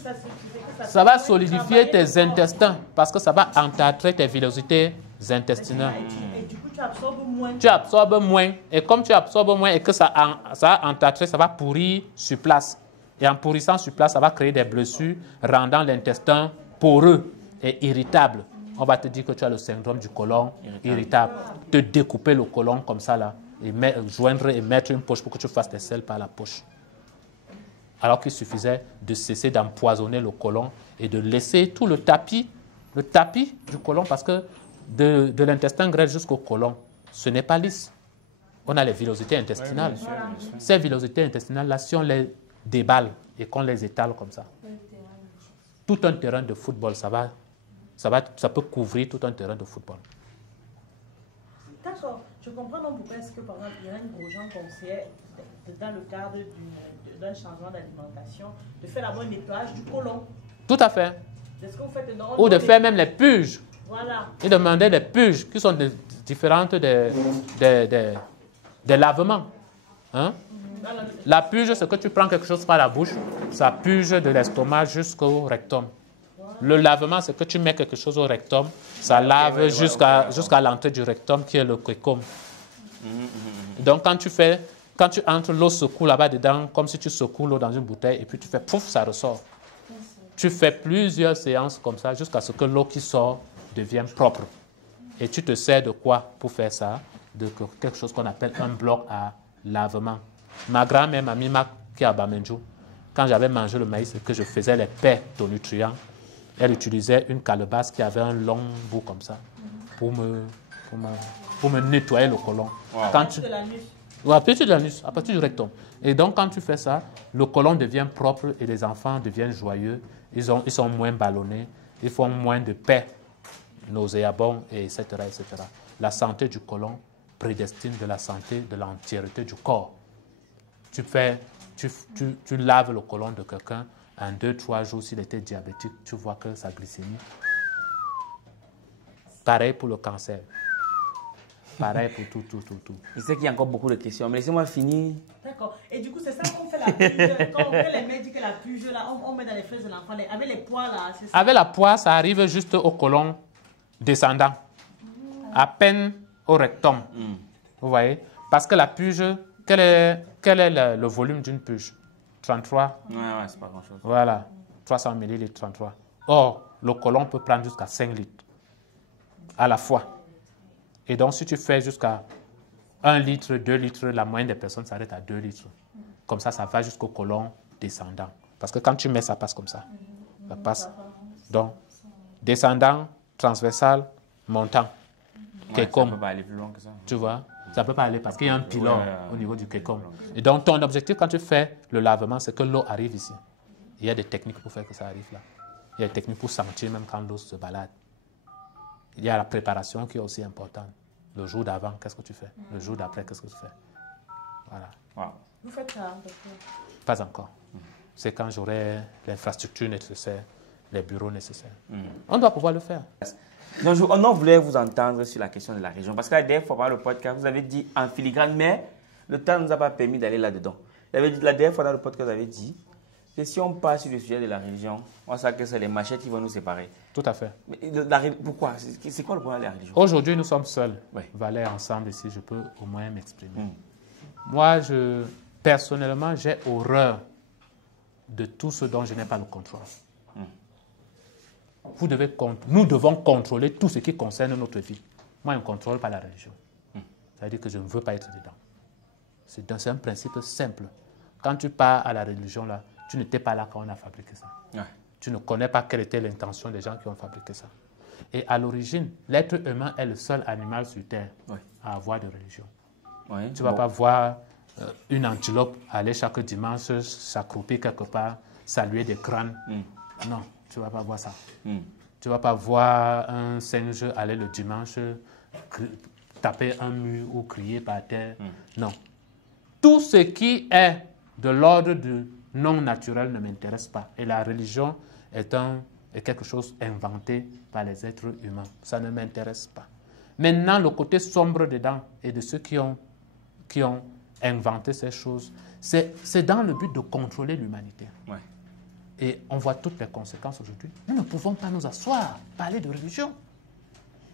ça va solidifier tes intestins parce que ça va entâtrer tes villosités intestinales. Et du coup, tu absorbes moins. Tu absorbes moins. Et comme tu absorbes moins et que ça a entâtré, ça va pourrir sur place. Et en pourrissant sur place, ça va créer des blessures, rendant l'intestin poreux et irritable. On va te dire que tu as le syndrome du côlon irritable. Te découper le côlon comme ça, là, et joindre et mettre une poche pour que tu fasses tes selles par la poche. Alors qu'il suffisait de cesser d'empoisonner le côlon et de laisser tout le tapis du côlon, parce que de l'intestin grêle jusqu'au côlon, ce n'est pas lisse. On a les villosités intestinales. Ces villosités intestinales-là, si on les déballe et qu'on les étale comme ça, tout un terrain de football, ça peut couvrir tout un terrain de football. D'accord. Je comprends donc pourquoi est-ce que, par exemple, il y a un gros gens conseillait, dans le cadre d'un changement d'alimentation, de faire d'abord un nettoyage du côlon. Tout à fait. Ou de faire même les purges. Voilà. Et demander des purges qui sont différentes des lavements. Hein? La purge, c'est que tu prends quelque chose par la bouche, ça purge de l'estomac jusqu'au rectum. Le lavement, c'est que tu mets quelque chose au rectum, ça lave jusqu'à l'entrée du rectum qui est le cœcum. Donc quand tu entres, l'eau secoue là-bas dedans, comme si tu secoues l'eau dans une bouteille, et puis tu fais pouf, ça ressort. Tu fais plusieurs séances comme ça jusqu'à ce que l'eau qui sort devienne propre. Et tu te sers de quoi pour faire ça? De quelque chose qu'on appelle un bloc à lavement. Ma grand-mère, ma mima, qui est à Bamenjo, quand j'avais mangé le maïs et que je faisais les pertes aux nutriments, elle utilisait une calebasse qui avait un long bout comme ça pour me nettoyer le côlon. Wow. À partir de l'anus. À partir de l'anus, à partir du rectum. Et donc, quand tu fais ça, le côlon devient propre et les enfants deviennent joyeux. Ils sont moins ballonnés, ils font moins de paix, nauséabonds, etc., etc. La santé du côlon prédestine de la santé de l'entièreté du corps. Tu laves le côlon de quelqu'un, en 2-3 jours, s'il était diabétique, tu vois que sa glycémie. Pareil pour le cancer. Pareil pour tout. Je sais qu'il y a encore beaucoup de questions, mais laissez-moi finir. D'accord. Et du coup, c'est ça qu'on fait la purge. Quand on fait les médicaments, la purge, là, on met dans les fesses de l'enfant. Avec les poids, là, c'est ça. Avec la poids, ça arrive juste au côlon descendant. À peine au rectum. Vous voyez? Parce que la purge, quel est le volume d'une purge? 33. Ouais, c'est pas grand-chose. Voilà. 300 ml, 33. Or, le côlon peut prendre jusqu'à 5 litres à la fois. Et donc, si tu fais jusqu'à 1 litre, 2 litres, la moyenne des personnes s'arrête à 2 litres. Comme ça va jusqu'au côlon descendant. Parce que quand tu mets, ça passe comme ça. Ça passe. Donc, descendant, transversal, montant. Ouais, ça ne peut pas aller plus loin que ça. Tu vois? Ça ne peut pas aller parce qu'il y a un pylône au niveau du cœcum. Et donc, ton objectif quand tu fais le lavement, c'est que l'eau arrive ici. Il y a des techniques pour faire que ça arrive là. Il y a des techniques pour sentir même quand l'eau se balade. Il y a la préparation qui est aussi importante. Le jour d'avant, qu'est-ce que tu fais? Le jour d'après, qu'est-ce que tu fais? Voilà. Wow. Vous faites ça, docteur? Pas encore. C'est quand j'aurai l'infrastructure nécessaire, les bureaux nécessaires. On doit pouvoir le faire. Donc, on voulait vous entendre sur la question de la région. Parce que la dernière fois, dans le podcast, vous avez dit en filigrane, mais le temps ne nous a pas permis d'aller là-dedans. La dernière fois, dans le podcast, vous avez dit que si on passe sur le sujet de la religion, on sait que c'est les machettes qui vont nous séparer. Tout à fait. Mais pourquoi? C'est quoi le problème de la religion? Aujourd'hui, nous sommes seuls. Oui. Valais ensemble ici, je peux au moins m'exprimer. Moi, personnellement, j'ai horreur de tout ce dont je n'ai pas le contrôle. Nous devons contrôler tout ce qui concerne notre vie. Moi, je ne contrôle pas la religion. Ça veut dire que je ne veux pas être dedans. C'est un principe simple. Quand tu pars à la religion, là, tu n'étais pas là quand on a fabriqué ça. Ouais. Tu ne connais pas quelle était l'intention des gens qui ont fabriqué ça. Et à l'origine, l'être humain est le seul animal sur Terre à avoir de religion. Ouais. Tu ne vas pas voir une antilope aller chaque dimanche s'accroupir quelque part, saluer des crânes. Non, tu ne vas pas voir ça. Tu ne vas pas voir un singe aller le dimanche taper un mur ou crier par terre. Non. Tout ce qui est de l'ordre du non naturel ne m'intéresse pas. Et la religion est un est quelque chose inventé par les êtres humains. Ça ne m'intéresse pas. Maintenant, le côté sombre dedans et de ceux qui ont inventé ces choses, c'est dans le but de contrôler l'humanité. Ouais. Et on voit toutes les conséquences aujourd'hui. Nous ne pouvons pas nous asseoir, parler de religion.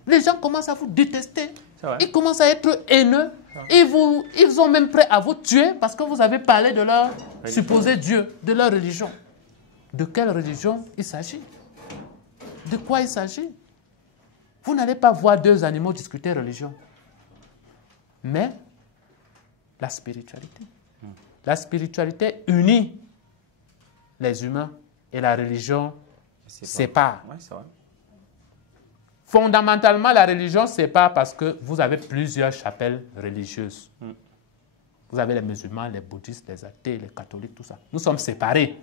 Les gens commencent à vous détester. Ils commencent à être haineux. Ils sont même prêts à vous tuer parce que vous avez parlé de leur supposé Dieu, de leur religion. De quelle religion il s'agit? De quoi il s'agit? Vous n'allez pas voir deux animaux discuter religion. Mais la spiritualité. La spiritualité unit les humains et la religion sépare. Ouais, c'est vrai. Fondamentalement, la religion sépare parce que vous avez plusieurs chapelles religieuses. Vous avez les musulmans, les bouddhistes, les athées, les catholiques, tout ça. Nous sommes séparés.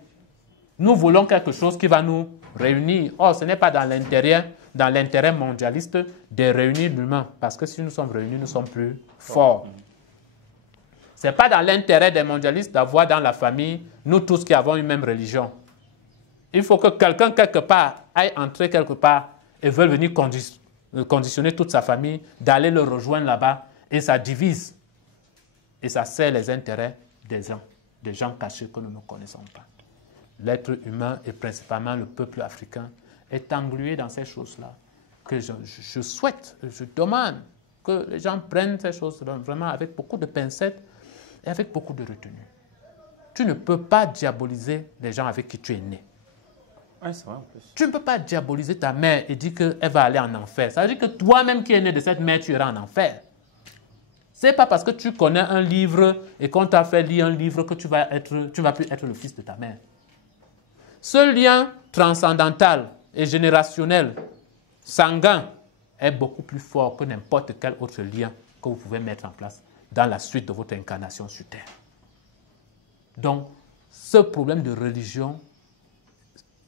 Nous voulons quelque chose qui va nous réunir. Or, ce n'est pas dans l'intérêt mondialiste de réunir l'humain. Parce que si nous sommes réunis, nous sommes plus forts. Ce n'est pas dans l'intérêt des mondialistes d'avoir dans la famille, nous tous qui avons une même religion. Il faut que quelqu'un, quelque part, aille entrer quelque part et veuille venir conditionner toute sa famille, d'aller le rejoindre là-bas. Et ça divise. Et ça sert les intérêts des gens cachés que nous ne connaissons pas. L'être humain, et principalement le peuple africain, est englué dans ces choses-là. Que je souhaite, je demande que les gens prennent ces choses vraiment avec beaucoup de pincettes et avec beaucoup de retenue. Tu ne peux pas diaboliser les gens avec qui tu es né. Ouais, c'est vrai en plus. Tu ne peux pas diaboliser ta mère et dire qu'elle va aller en enfer. Ça veut dire que toi-même qui es né de cette mère, tu iras en enfer. Ce n'est pas parce que tu connais un livre et qu'on t'a fait lire un livre que tu vas plus être le fils de ta mère. Ce lien transcendantal et générationnel, sanguin, est beaucoup plus fort que n'importe quel autre lien que vous pouvez mettre en place dans la suite de votre incarnation sur Terre. Donc, ce problème de religion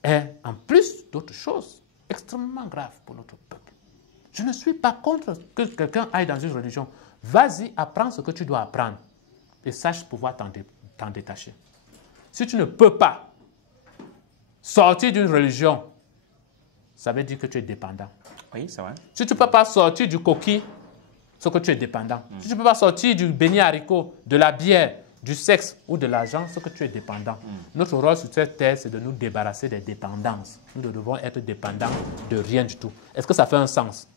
est, en plus d'autres choses, extrêmement grave pour notre peuple. Je ne suis pas contre que quelqu'un aille dans une religion. Vas-y, apprends ce que tu dois apprendre et sache pouvoir t'en détacher. Si tu ne peux pas sortir d'une religion, ça veut dire que tu es dépendant. Oui, c'est vrai. Si tu ne peux pas sortir du coquille, c'est que tu es dépendant. Si tu ne peux pas sortir du beignet haricot, de la bière, du sexe ou de l'argent, c'est que tu es dépendant. Notre rôle sur cette terre, c'est de nous débarrasser des dépendances. Nous devons être dépendants de rien du tout. Est-ce que ça fait un sens?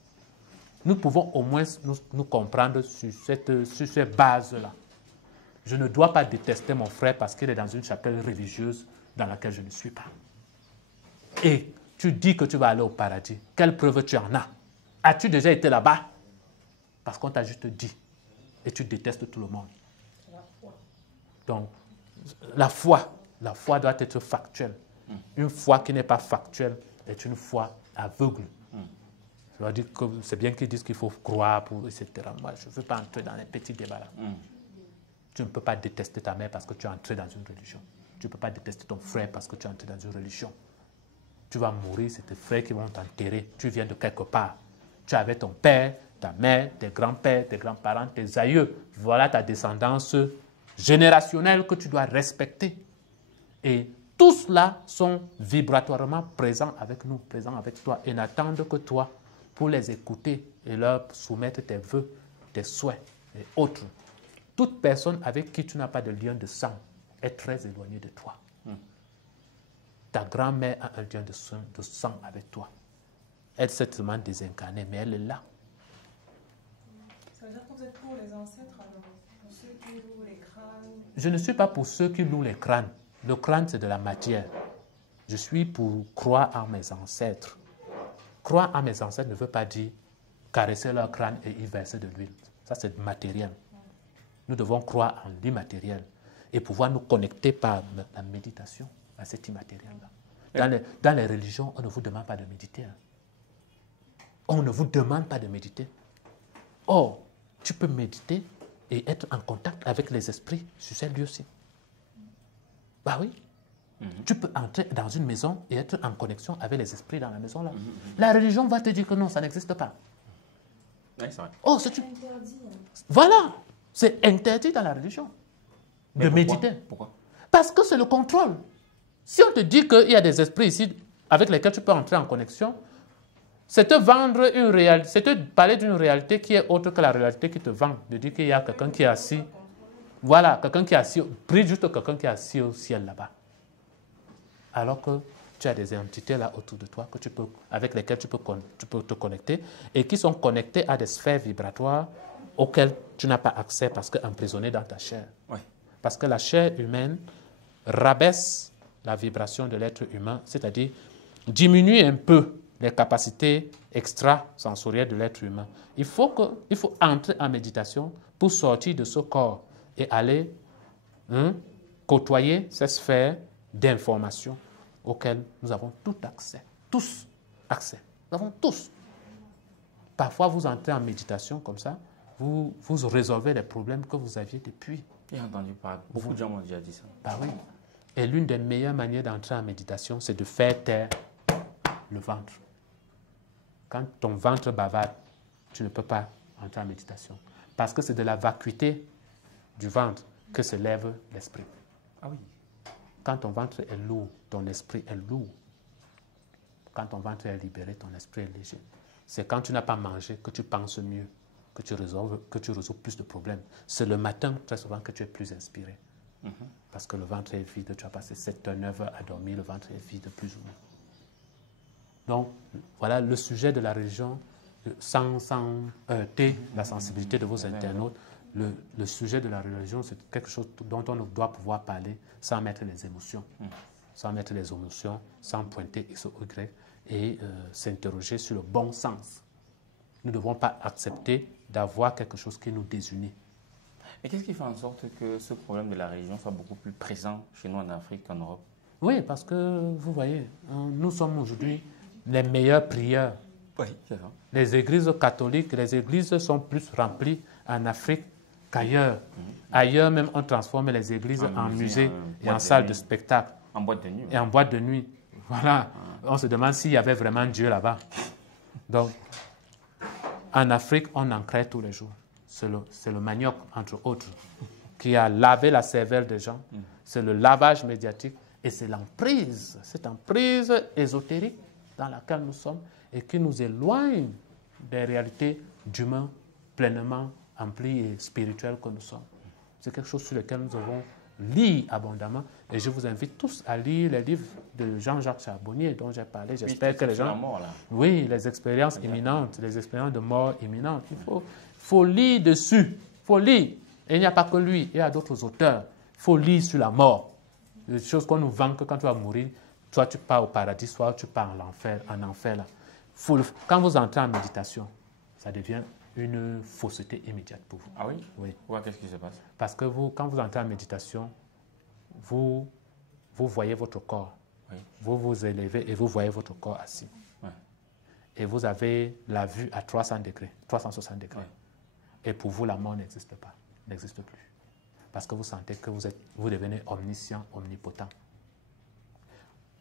Nous pouvons au moins nous comprendre sur ces bases-là. Je ne dois pas détester mon frère parce qu'il est dans une chapelle religieuse dans laquelle je ne suis pas. Et tu dis que tu vas aller au paradis. Quelle preuve tu en as? As-tu déjà été là-bas? Parce qu'on t'a juste dit. Et tu détestes tout le monde. Donc, la foi doit être factuelle. Une foi qui n'est pas factuelle est une foi aveugle. Je dois dire que c'est bien qu'ils disent qu'il faut croire, etc. Moi, je ne veux pas entrer dans les petits débats là. Tu ne peux pas détester ta mère parce que tu es entré dans une religion. Tu ne peux pas détester ton frère parce que tu es entré dans une religion. Tu vas mourir, c'est tes frères qui vont t'enterrer. Tu viens de quelque part. Tu avais ton père, ta mère, tes grands-pères, tes grands-parents, tes aïeux. Voilà ta descendance générationnelle que tu dois respecter. Et tous cela sont vibratoirement présents avec nous, présents avec toi, et n'attendent que toi pour les écouter et leur soumettre tes vœux, tes souhaits et autres. Toute personne avec qui tu n'as pas de lien de sang est très éloignée de toi. Ta grand-mère a un lien de sang avec toi. Elle s'est seulement désincarnée, mais elle est là. Ça veut dire que vous êtes pour les ancêtres, alors, pour ceux qui louent les crânes? Je ne suis pas pour ceux qui louent les crânes. Le crâne, c'est de la matière. Je suis pour croire en mes ancêtres. Croire en mes ancêtres ne veut pas dire caresser leur crâne et y verser de l'huile. Ça, c'est matériel. Nous devons croire en l'immatériel et pouvoir nous connecter par la méditation à cet immatériel-là. Dans les religions, on ne vous demande pas de méditer. On ne vous demande pas de méditer. Or, tu peux méditer et être en contact avec les esprits sur ces lieux-ci. Bah oui. Tu peux entrer dans une maison et être en connexion avec les esprits dans la maison-là. La religion va te dire que non, ça n'existe pas. Oui, c'est vrai. Oh, c'est interdit. Voilà. C'est interdit dans la religion de méditer. Pourquoi? Parce que c'est le contrôle. Si on te dit qu'il y a des esprits ici, avec lesquels tu peux entrer en connexion, c'est te vendre une réalité, c'est te parler d'une réalité qui est autre que la réalité qui te vend. De dire qu'il y a quelqu'un qui est assis, voilà, quelqu'un qui est assis, prie juste quelqu'un qui est assis au ciel là-bas. Alors que tu as des entités là autour de toi avec lesquelles tu peux te connecter et qui sont connectées à des sphères vibratoires auxquelles tu n'as pas accès parce qu'emprisonné dans ta chair. Oui. Parce que la chair humaine rabaisse la vibration de l'être humain, c'est-à-dire diminue un peu les capacités extrasensorielles de l'être humain. Il faut entrer en méditation pour sortir de ce corps et aller côtoyer ces sphères d'information auxquelles nous avons tout accès. Tous accès. Nous avons tous. Parfois, vous entrez en méditation comme ça, vous résolvez les problèmes que vous aviez depuis. J'ai entendu parler. Beaucoup de gens m'ont déjà dit ça. Bah oui. Et l'une des meilleures manières d'entrer en méditation, c'est de faire taire le ventre. Quand ton ventre bavarde, tu ne peux pas entrer en méditation. Parce que c'est de la vacuité du ventre que se lève l'esprit. Ah oui. Quand ton ventre est lourd, ton esprit est lourd. Quand ton ventre est libéré, ton esprit est léger. C'est quand tu n'as pas mangé que tu penses mieux, que tu résous plus de problèmes. C'est le matin, très souvent, que tu es plus inspiré. Parce que le ventre est vide, tu as passé 7 heures, 9 heures à dormir, le ventre est vide plus ou moins. Donc, voilà le sujet de la religion, sans heurter la sensibilité de vos internautes. Le sujet de la religion, c'est quelque chose dont on doit pouvoir parler sans mettre les émotions. Sans mettre les émotions, sans pointer X ou Y et s'interroger sur le bon sens. Nous ne devons pas accepter d'avoir quelque chose qui nous désunit. Et qu'est-ce qui fait en sorte que ce problème de la religion soit beaucoup plus présent chez nous en Afrique qu'en Europe? Oui, parce que, vous voyez, nous sommes aujourd'hui les meilleurs prieurs. Oui, c'est ça. Les églises catholiques, les églises sont plus remplies en Afrique qu'ailleurs. Ailleurs même, on transforme les églises en musées et en salles de spectacle. En boîte de nuit. Et en boîte de nuit. Voilà. On se demande s'il y avait vraiment Dieu là-bas. Donc, en Afrique, on en crée tous les jours. C'est le manioc, entre autres, qui a lavé la cervelle des gens. C'est le lavage médiatique et c'est l'emprise, cette emprise ésotérique dans laquelle nous sommes et qui nous éloigne des réalités d'humains pleinement emplis et spirituels que nous sommes. C'est quelque chose sur lequel nous avons lu abondamment et je vous invite tous à lire les livres de Jean-Jacques Charbonnier dont j'ai parlé. J'espère que les gens... Oui, les expériences imminentes, les expériences de mort imminente. Il faut lire dessus. Il faut lire. Et il n'y a pas que lui, il y a d'autres auteurs. Il faut lire sur la mort. Des choses qu'on nous vend que quand tu vas mourir, soit tu pars au paradis, soit tu pars en enfer. Là. Quand vous entrez en méditation, ça devient une fausseté immédiate pour vous. Ah oui? Oui. Ouais, qu'est-ce qui se passe? Parce que quand vous entrez en méditation, vous voyez votre corps. Oui. Vous vous élevez et vous voyez votre corps assis. Ouais. Et vous avez la vue à 360 degrés. Ouais. Et pour vous, la mort n'existe pas, n'existe plus. Parce que vous sentez que vous devenez omniscient, omnipotent.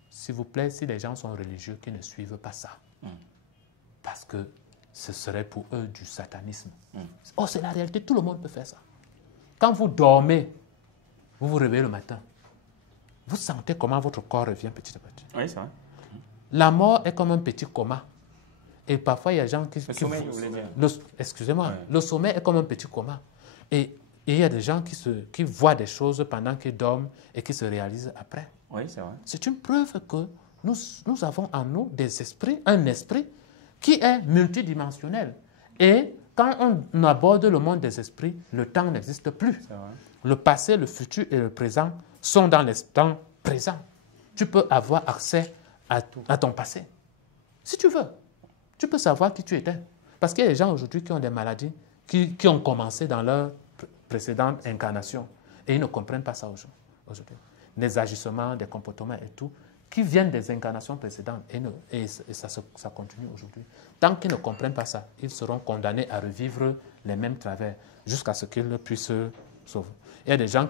S'il vous plaît, si les gens sont religieux, qui ne suivent pas ça. Parce que ce serait pour eux du satanisme. Oh, c'est la réalité, tout le monde peut faire ça. Quand vous dormez, vous vous réveillez le matin, vous sentez comment votre corps revient petit à petit. Oui, c'est vrai. La mort est comme un petit coma. Et parfois, il y a des gens qui... Le sommeil, vous voulez dire. Excusez-moi, Ouais. le sommeil est comme un petit coma. Et il y a des gens qui voient des choses pendant qu'ils dorment et qui se réalisent après. Oui, c'est vrai. C'est une preuve que nous avons en nous des esprits, un esprit qui est multidimensionnel. Et quand on aborde le monde des esprits, le temps n'existe plus. C'est vrai. Le passé, le futur et le présent sont dans l'instant présent. Tu peux avoir accès à ton passé. Si tu veux, tu peux savoir qui tu étais. Parce qu'il y a des gens aujourd'hui qui ont des maladies qui ont commencé dans leur précédente incarnation. Et ils ne comprennent pas ça aujourd'hui. Des agissements, des comportements et tout, qui viennent des incarnations précédentes. Et ça continue aujourd'hui. Tant qu'ils ne comprennent pas ça, ils seront condamnés à revivre les mêmes travers jusqu'à ce qu'ils puissent se sauver. Il y a des gens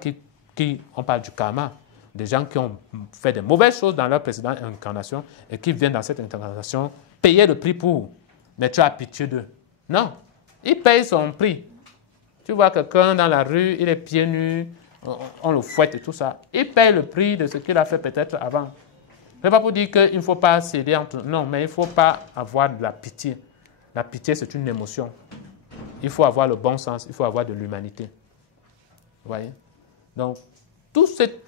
on parle du karma, des gens qui ont fait de mauvaises choses dans leur précédente incarnation et qui viennent dans cette incarnation payer le prix pour. Mais tu as pitié d'eux. Non, ils payent son prix. Tu vois quelqu'un dans la rue, il est pieds nus, on le fouette et tout ça. Il paye le prix de ce qu'il a fait peut-être avant. Ce n'est pas pour dire qu'il ne faut pas céder entre... Non, mais il ne faut pas avoir de la pitié. La pitié, c'est une émotion. Il faut avoir le bon sens, il faut avoir de l'humanité. Vous voyez? Donc, tous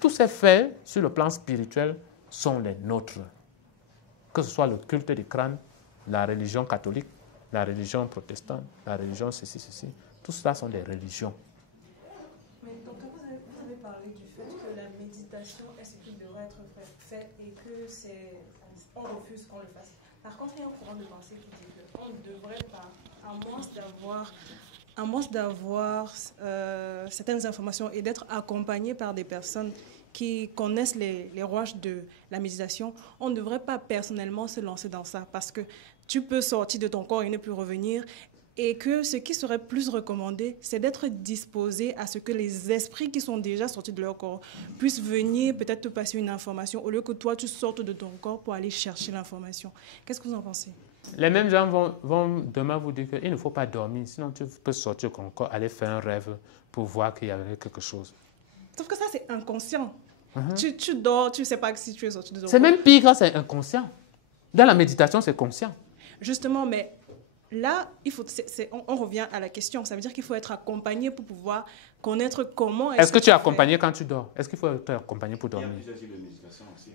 ces faits sur le plan spirituel sont les nôtres. Que ce soit le culte des crânes, la religion catholique, la religion protestante, la religion ceci. Tout cela sont des religions. Mais donc, vous avez parlé du fait que la méditation est ce qui devrait être fait et que on refuse qu'on le fasse. Par contre, il y a un courant de pensée qui dit qu'on ne devrait pas, à moins d'avoir certaines informations et d'être accompagné par des personnes qui connaissent les rouages de la méditation, on ne devrait pas personnellement se lancer dans ça parce que tu peux sortir de ton corps et ne plus revenir. Et que ce qui serait plus recommandé, c'est d'être disposé à ce que les esprits qui sont déjà sortis de leur corps puissent venir peut-être te passer une information au lieu que toi, tu sortes de ton corps pour aller chercher l'information. Qu'est-ce que vous en pensez? Les mêmes gens vont demain vous dire qu'il ne faut pas dormir, sinon tu peux sortir de ton corps, aller faire un rêve pour voir qu'il y avait quelque chose. Sauf que ça, c'est inconscient. Tu dors, tu ne sais pas si tu es sorti de ton corps. C'est même pire quand c'est inconscient. Dans la méditation, c'est conscient. Justement, mais... Là, on revient à la question. Ça veut dire qu'il faut être accompagné pour pouvoir connaître comment... Est-ce que tu es accompagné quand tu dors? Est-ce qu'il faut être accompagné pour dormir? Il y a plusieurs types de méditation aussi.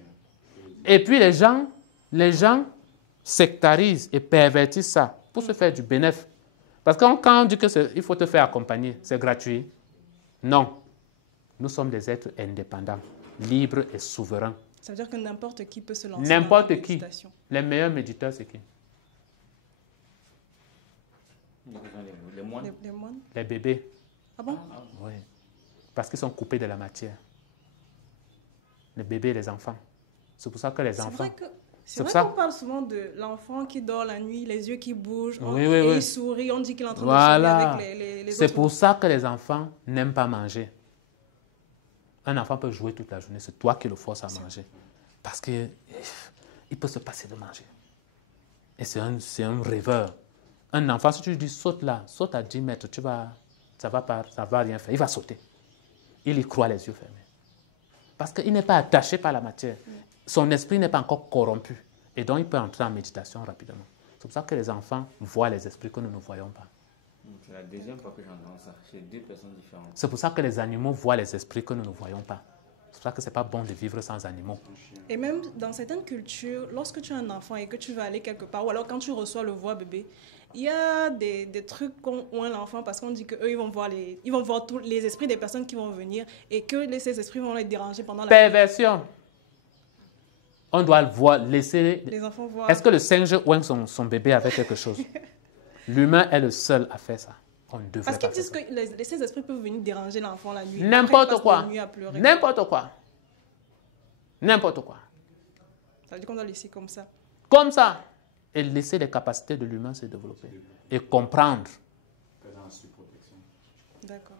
Et puis les gens sectarisent et pervertissent ça pour se faire du bénéfice. Parce que quand on dit qu'il faut te faire accompagner, c'est gratuit. Non. Nous sommes des êtres indépendants, libres et souverains. Ça veut dire que n'importe qui peut se lancer n'importe dans la qui. méditation. Les meilleurs méditeurs, c'est qui? Les moines. Les moines? Les bébés. Ah bon? Oui. Parce qu'ils sont coupés de la matière. Les bébés et les enfants. C'est pour ça que les enfants... C'est vrai qu'on parle souvent de l'enfant qui dort la nuit, les yeux qui bougent, Oui. il sourit, on dit qu'il est en train de sourire avec les C'est autres. pour ça que les enfants n'aiment pas manger. Un enfant peut jouer toute la journée, c'est toi qui le forces à manger. Parce qu'il peut se passer de manger. Et c'est un rêveur. Un enfant, si tu lui dis saute là, saute à 10 mètres, ça va rien faire. Il va sauter. Il y croit les yeux fermés. Parce qu'il n'est pas attaché par la matière. Son esprit n'est pas encore corrompu. Et donc, il peut entrer en méditation rapidement. C'est pour ça que les enfants voient les esprits que nous ne voyons pas. C'est la deuxième fois que j'entends ça, chez deux personnes différentes. C'est pour ça que les animaux voient les esprits que nous ne voyons pas. C'est pour ça que ce n'est pas bon de vivre sans animaux. Et même dans certaines cultures, lorsque tu es un enfant et que tu vas aller quelque part, ou alors quand tu reçois le voix bébé, il y a des trucs qu'ont l'enfant parce qu'on dit qu'eux, ils vont voir tous les esprits des personnes qui vont venir et que ces esprits vont les déranger pendant la Perversion. On doit laisser... Les enfants voir. Est-ce que le singe ouin son bébé avec quelque chose? L'humain est le seul à faire ça. On devrait parce qu'ils pas disent faire ça. que ces esprits peuvent venir déranger l'enfant la nuit. N'importe quoi. N'importe quoi. N'importe quoi. Ça veut dire qu'on doit laisser comme ça. Comme ça. Et laisser les capacités de l'humain se développer. Et comprendre.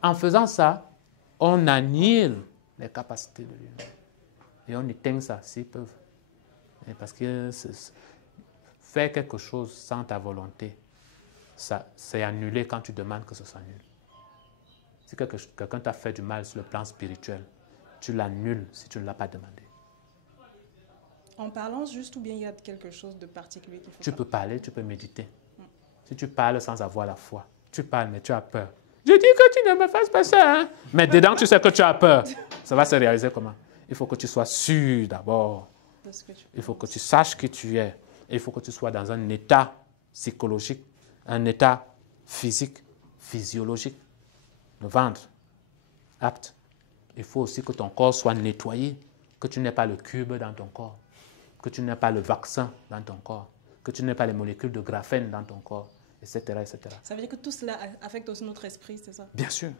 En faisant ça, on annihile les capacités de l'humain. Et on éteint ça s'ils peuvent. Et parce que faire quelque chose sans ta volonté, c'est annulé quand tu demandes que ce soit nul. Si quelqu'un t'a fait du mal sur le plan spirituel, tu l'annules si tu ne l'as pas demandé. En parlant juste ou bien il y a quelque chose de particulier qu'il faut Tu peux parler, tu peux méditer. Si tu parles sans avoir la foi, tu parles mais tu as peur. Je dis que tu ne me fasses pas ça. Hein? Mais dedans, tu sais que tu as peur. Ça va se réaliser comment? Il faut que tu sois sûr d'abord. Il faut que tu saches qui tu es. Et il faut que tu sois dans un état psychologique, un état physique, physiologique. Le ventre, apte. Il faut aussi que ton corps soit nettoyé, que tu n'aies pas le cube dans ton corps, que tu n'aies pas le vaccin dans ton corps, que tu n'aies pas les molécules de graphène dans ton corps, etc., etc. Ça veut dire que tout cela affecte aussi notre esprit, c'est ça? Bien sûr.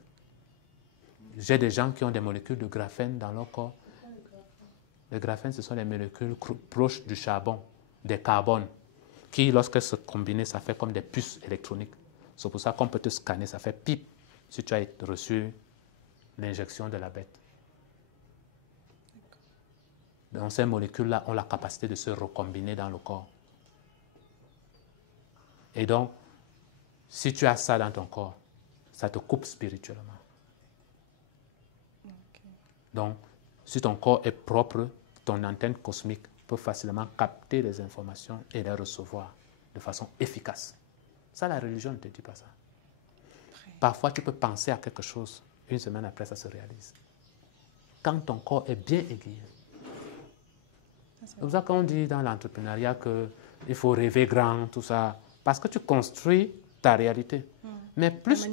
J'ai des gens qui ont des molécules de graphène dans leur corps. Le graphène, ce sont les molécules proches du charbon, des carbones, qui, lorsqu'elles se combinent, ça fait comme des puces électroniques. C'est pour ça qu'on peut te scanner, ça fait pip si tu as reçu l'injection de la bête. Donc ces molécules-là ont la capacité de se recombiner dans le corps. Et donc, si tu as ça dans ton corps, ça te coupe spirituellement. Okay. Donc, si ton corps est propre, ton antenne cosmique peut facilement capter les informations et les recevoir de façon efficace. Ça, la religion ne te dit pas ça. Parfois, tu peux penser à quelque chose, une semaine après, ça se réalise. Quand ton corps est bien aiguillé. C'est pour ça qu'on dit dans l'entrepreneuriat qu'il faut rêver grand, tout ça, parce que tu construis ta réalité. Mais plus,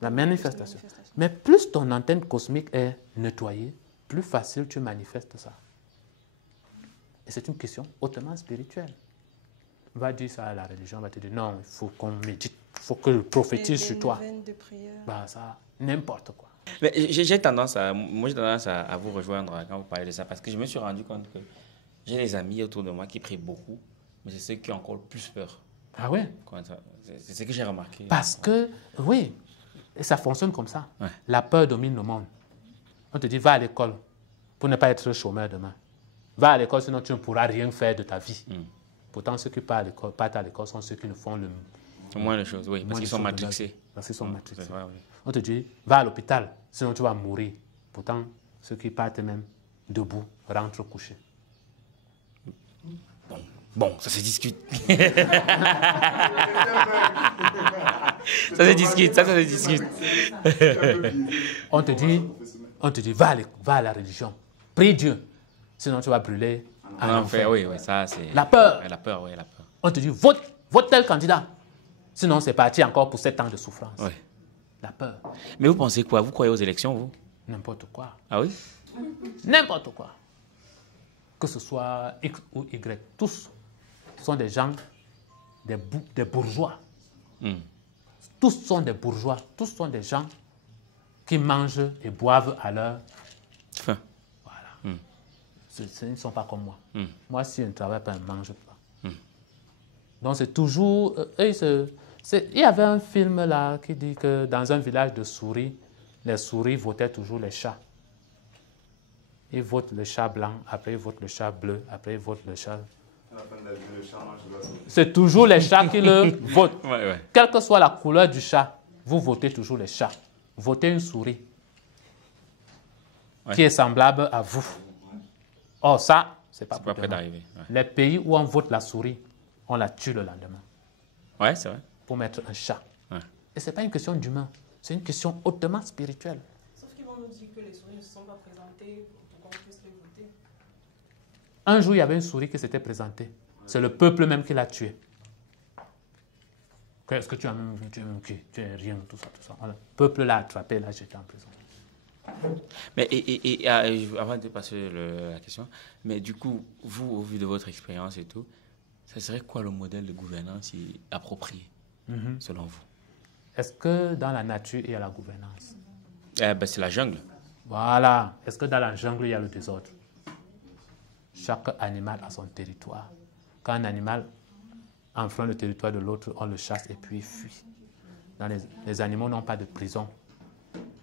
la manifestation. Mais plus ton antenne cosmique est nettoyée, plus facile tu manifestes ça. Et c'est une question hautement spirituelle. On va dire ça à la religion, on va te dire non, il faut qu'on médite, il faut que le prophétise sur toi. Bah, ça, n'importe quoi. Mais j'ai tendance à vous rejoindre quand vous parlez de ça, parce que je me suis rendu compte que j'ai des amis autour de moi qui prient beaucoup, mais c'est ceux qui ont encore le plus peur. Ah ouais? C'est ce que j'ai remarqué. Parce que, oui, et ça fonctionne comme ça. Ouais. La peur domine le monde. On te dit, va à l'école pour ne pas être chômeur demain. Va à l'école, sinon tu ne pourras rien faire de ta vie. Pourtant, ceux qui partent à l'école sont ceux qui ne font le moins de choses, oui, parce qu'ils sont matrixés. Parce qu'ils sont matrixés. Vrai, oui. On te dit, va à l'hôpital, sinon tu vas mourir. Pourtant, ceux qui partent même debout rentrent couchés. Bon, ça se discute. Ça se discute. On te dit, va à la religion. Prie Dieu. Sinon, tu vas brûler en enfer. Oui, ça c'est... La peur. La peur, oui, la peur. On te dit, vote tel candidat. Sinon, c'est parti encore pour 7 ans de souffrance. Oui. La peur. Mais vous pensez quoi? Vous croyez aux élections, vous? N'importe quoi. Ah oui? N'importe quoi. Que ce soit X ou Y, tous sont des gens, des bourgeois. Tous sont des bourgeois. Tous sont des gens qui mangent et boivent à leur faim. Voilà. Ils ne sont pas comme moi. Moi, si je ne travaille pas, je ne mange pas. Donc, c'est toujours... il y avait un film là qui dit que dans un village de souris, les souris votaient toujours les chats. Ils votent le chat blanc, après ils votent le chat bleu, après ils votent le chat... C'est toujours les chats qui le votent. Ouais. Quelle que soit la couleur du chat, vous votez toujours les chats. Votez une souris qui est semblable à vous. Or ça, c'est pas près d'arriver. Ouais. Les pays où on vote la souris, on la tue le lendemain. Ouais, c'est vrai. Pour mettre un chat. Ouais. Et ce n'est pas une question d'humain, c'est une question hautement spirituelle. Sauf qu'ils vont nous dire que les souris ne se sont pas présentées pour qu'on puisse les voter. Un jour, il y avait une souris qui s'était présentée. C'est le peuple même qui l'a tuée. Est-ce que tu as même vu? Tu es rien, tout ça. Le peuple l'a attrapé, l'a jeté en prison. Mais avant de passer la question, mais du coup, vous, au vu de votre expérience et tout, ça serait quoi le modèle de gouvernance approprié, selon vous? Est-ce que dans la nature, il y a la gouvernance? C'est la jungle. Voilà. Est-ce que dans la jungle, il y a le désordre? Chaque animal a son territoire. Quand un animal enfreint le territoire de l'autre, on le chasse et puis il fuit. Les animaux n'ont pas de prison.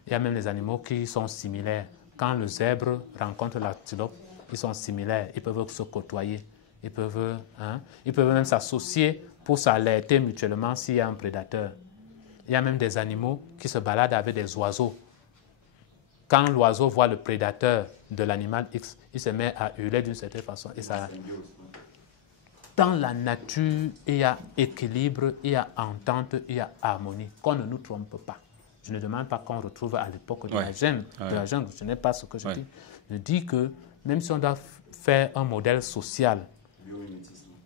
Il y a même les animaux qui sont similaires. Quand le zèbre rencontre l'antilope, ils sont similaires. Ils peuvent se côtoyer. Ils peuvent même s'associer pour s'alerter mutuellement s'il y a un prédateur. Il y a même des animaux qui se baladent avec des oiseaux. Quand l'oiseau voit le prédateur de l'animal X, il se met à hurler d'une certaine façon. Et ça... Dans la nature, il y a équilibre, il y a entente, il y a harmonie. Qu'on ne nous trompe pas. Je ne demande pas qu'on retrouve à l'époque de la jungle. Ce n'est pas ce que je dis. Je dis que même si on doit faire un modèle social,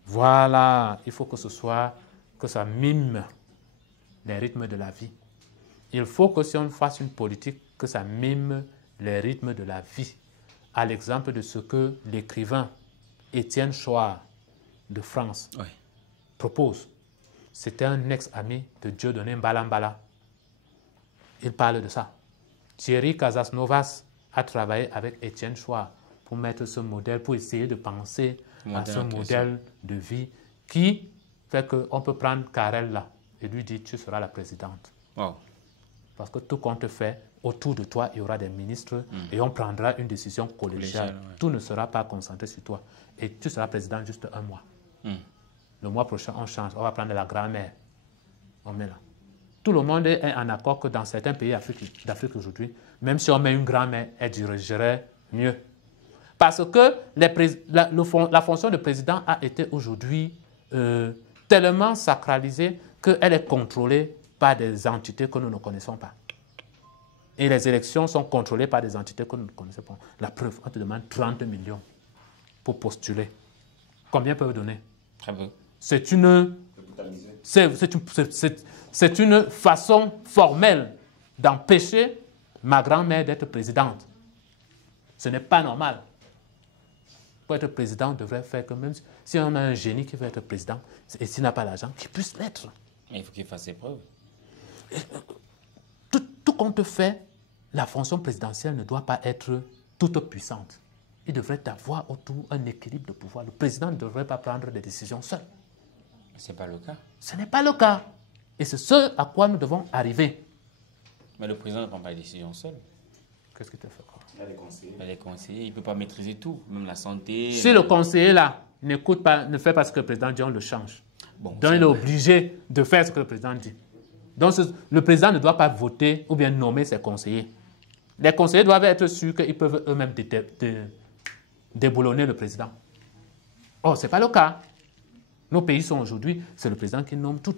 voilà, il faut que ça mime les rythmes de la vie. Il faut que si on fasse une politique, que ça mime les rythmes de la vie. À l'exemple de ce que l'écrivain Étienne Chouard de France propose. C'était un ex-ami de Dieudonné Mbalambala. Il parle de ça. Thierry Casasnovas a travaillé avec Étienne Chouard pour mettre ce modèle, pour essayer de penser à ce modèle de vie qui fait qu'on peut prendre Karel là et lui dire tu seras la présidente. Wow. Parce que tout compte fait, autour de toi, il y aura des ministres et on prendra une décision collégiale. Tout ne sera pas concentré sur toi. Et tu seras président juste un mois. Le mois prochain, on change. On va prendre la grand-mère. On met là. Tout le monde est en accord que dans certains pays d'Afrique aujourd'hui, même si on met une grand-mère, elle dirigerait mieux. Parce que la fonction de président a été aujourd'hui tellement sacralisée qu'elle est contrôlée par des entités que nous ne connaissons pas. Et les élections sont contrôlées par des entités que nous ne connaissons pas. La preuve, on te demande 30 millions pour postuler. Combien peuvent donner? Très peu. C'est une façon formelle d'empêcher ma grand-mère d'être présidente. Ce n'est pas normal. Pour être président, on devrait faire que même si on a un génie qui veut être président, et s'il n'a pas l'argent, qu'il puisse l'être. Il faut qu'il fasse ses preuves. Tout compte fait, la fonction présidentielle ne doit pas être toute puissante. Il devrait avoir autour un équilibre de pouvoir. Le président ne devrait pas prendre des décisions seul. Ce n'est pas le cas. Ce n'est pas le cas. Et c'est ce à quoi nous devons arriver. Mais le président ne prend pas les décisions seul. Qu'est-ce que tu fais quoi? Il y a des conseillers. Il y a des conseillers. Il ne peut pas maîtriser tout, même la santé. Si le conseiller là n'écoute pas, ne fait pas ce que le président dit, on le change. Bon, donc il est obligé de faire ce que le président dit. Donc le président ne doit pas voter ou bien nommer ses conseillers. Les conseillers doivent être sûrs qu'ils peuvent eux-mêmes déboulonner le président. Oh, ce n'est pas le cas. Nos pays sont aujourd'hui, c'est le président qui nomme tout.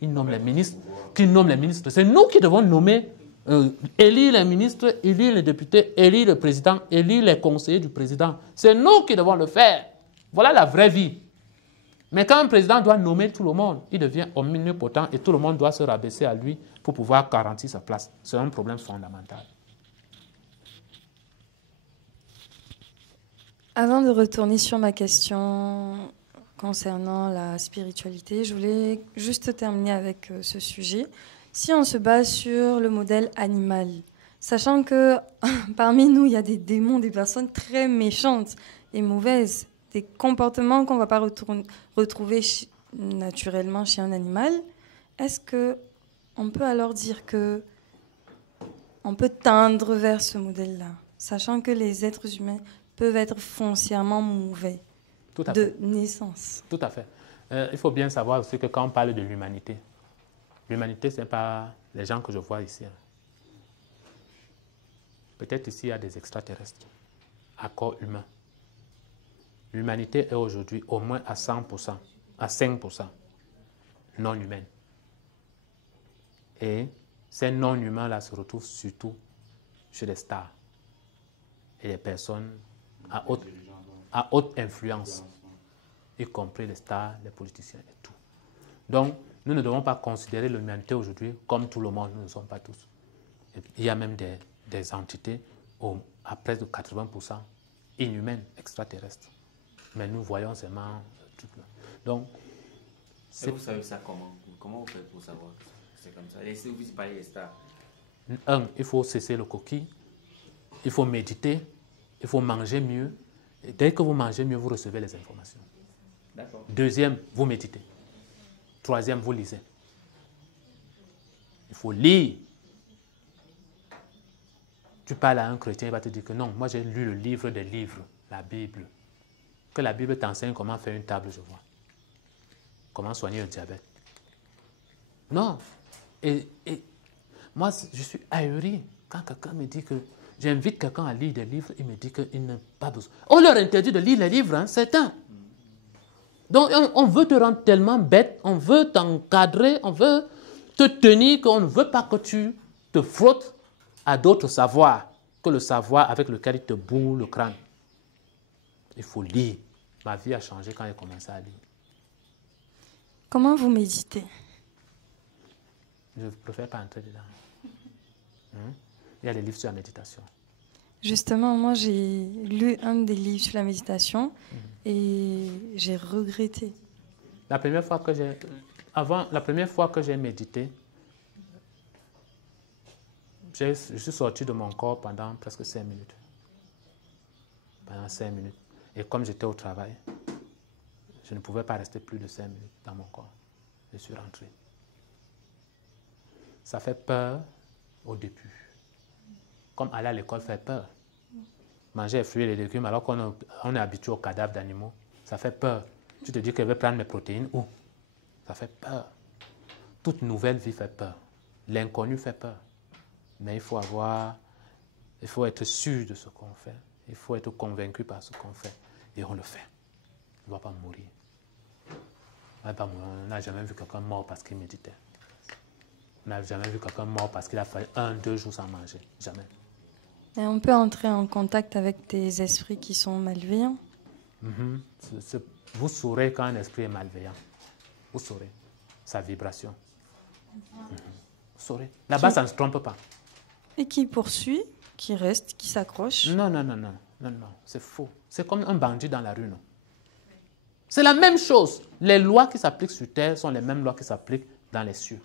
Il nomme les ministres, qui nomme les ministres. C'est nous qui devons nommer, élire les ministres, élire les députés, élire le président, élire les conseillers du président. C'est nous qui devons le faire. Voilà la vraie vie. Mais quand un président doit nommer tout le monde, il devient omnipotent et tout le monde doit se rabaisser à lui pour pouvoir garantir sa place. C'est un problème fondamental. Avant de retourner sur ma question concernant la spiritualité, je voulais juste terminer avec ce sujet. Si on se base sur le modèle animal, sachant que parmi nous, il y a des démons, des personnes très méchantes et mauvaises, des comportements qu'on ne va pas retrouver naturellement chez un animal, est-ce qu'on peut alors dire que on peut tendre vers ce modèle-là, sachant que les êtres humains peuvent être foncièrement mauvais de naissance? Tout à fait. Il faut bien savoir aussi que quand on parle de l'humanité, l'humanité, ce n'est pas les gens que je vois ici. Peut-être ici, il y a des extraterrestres à corps humain. L'humanité est aujourd'hui au moins à 100%, à 5% non humaine. Et ces non-humains-là se retrouvent surtout chez les stars et les personnes à haute influence, y compris les stars, les politiciens et tout. Donc, nous ne devons pas considérer l'humanité aujourd'hui comme tout le monde, nous ne sommes pas tous. Il y a même des entités à presque 80% inhumaines, extraterrestres. Mais nous voyons seulement ce truc-là. Donc, et vous savez ça comment? Comment vous faites pour savoir que c'est comme ça? Laissez-vous parler les stars. Il faut cesser le coquille, il faut méditer, il faut manger mieux. Et dès que vous mangez mieux, vous recevez les informations. D'accord. Deuxième, vous méditez. Troisième, vous lisez. Il faut lire. Tu parles à un chrétien, il va te dire que non, moi j'ai lu le livre des livres, la Bible. Que la Bible t'enseigne comment faire une table, je vois. Comment soigner un diabète. Non. Et moi, je suis ahuri quand quelqu'un me dit que j'invite quelqu'un à lire des livres, il me dit qu'il n'a pas besoin. On leur interdit de lire les livres, hein, certains. Donc, on veut te rendre tellement bête, on veut t'encadrer, on veut te tenir, qu'on ne veut pas que tu te frottes à d'autres savoirs que le savoir avec lequel il te bourre le crâne. Il faut lire. Ma vie a changé quand j'ai commencé à lire. Comment vous méditez? Je ne préfère pas entrer dedans. Il y a des livres sur la méditation. Justement, moi, j'ai lu un des livres sur la méditation et j'ai regretté. La première fois que j'ai médité, je suis sorti de mon corps pendant presque 5 minutes. Pendant 5 minutes. Et comme j'étais au travail, je ne pouvais pas rester plus de 5 minutes dans mon corps. Je suis rentré. Ça fait peur au début. Comme aller à l'école fait peur. Manger les fruits et les légumes alors qu'on est habitué aux cadavres d'animaux, ça fait peur. Tu te dis que je vais prendre mes protéines où? Ça fait peur. Toute nouvelle vie fait peur. L'inconnu fait peur. Mais il faut être sûr de ce qu'on fait. Il faut être convaincu par ce qu'on fait. Et on le fait. On ne va pas mourir. On n'a jamais vu quelqu'un mort parce qu'il méditait. On n'a jamais vu quelqu'un mort parce qu'il a fallu 1-2 jours sans manger. Jamais. Et on peut entrer en contact avec des esprits qui sont malveillants. Vous saurez quand un esprit est malveillant. Vous saurez sa vibration. Vous saurez. Là-bas, ça ne se trompe pas. Et qui poursuit, qui reste, qui s'accroche. Non, c'est faux. C'est comme un bandit dans la rue, non? C'est la même chose. Les lois qui s'appliquent sur terre sont les mêmes lois qui s'appliquent dans les cieux.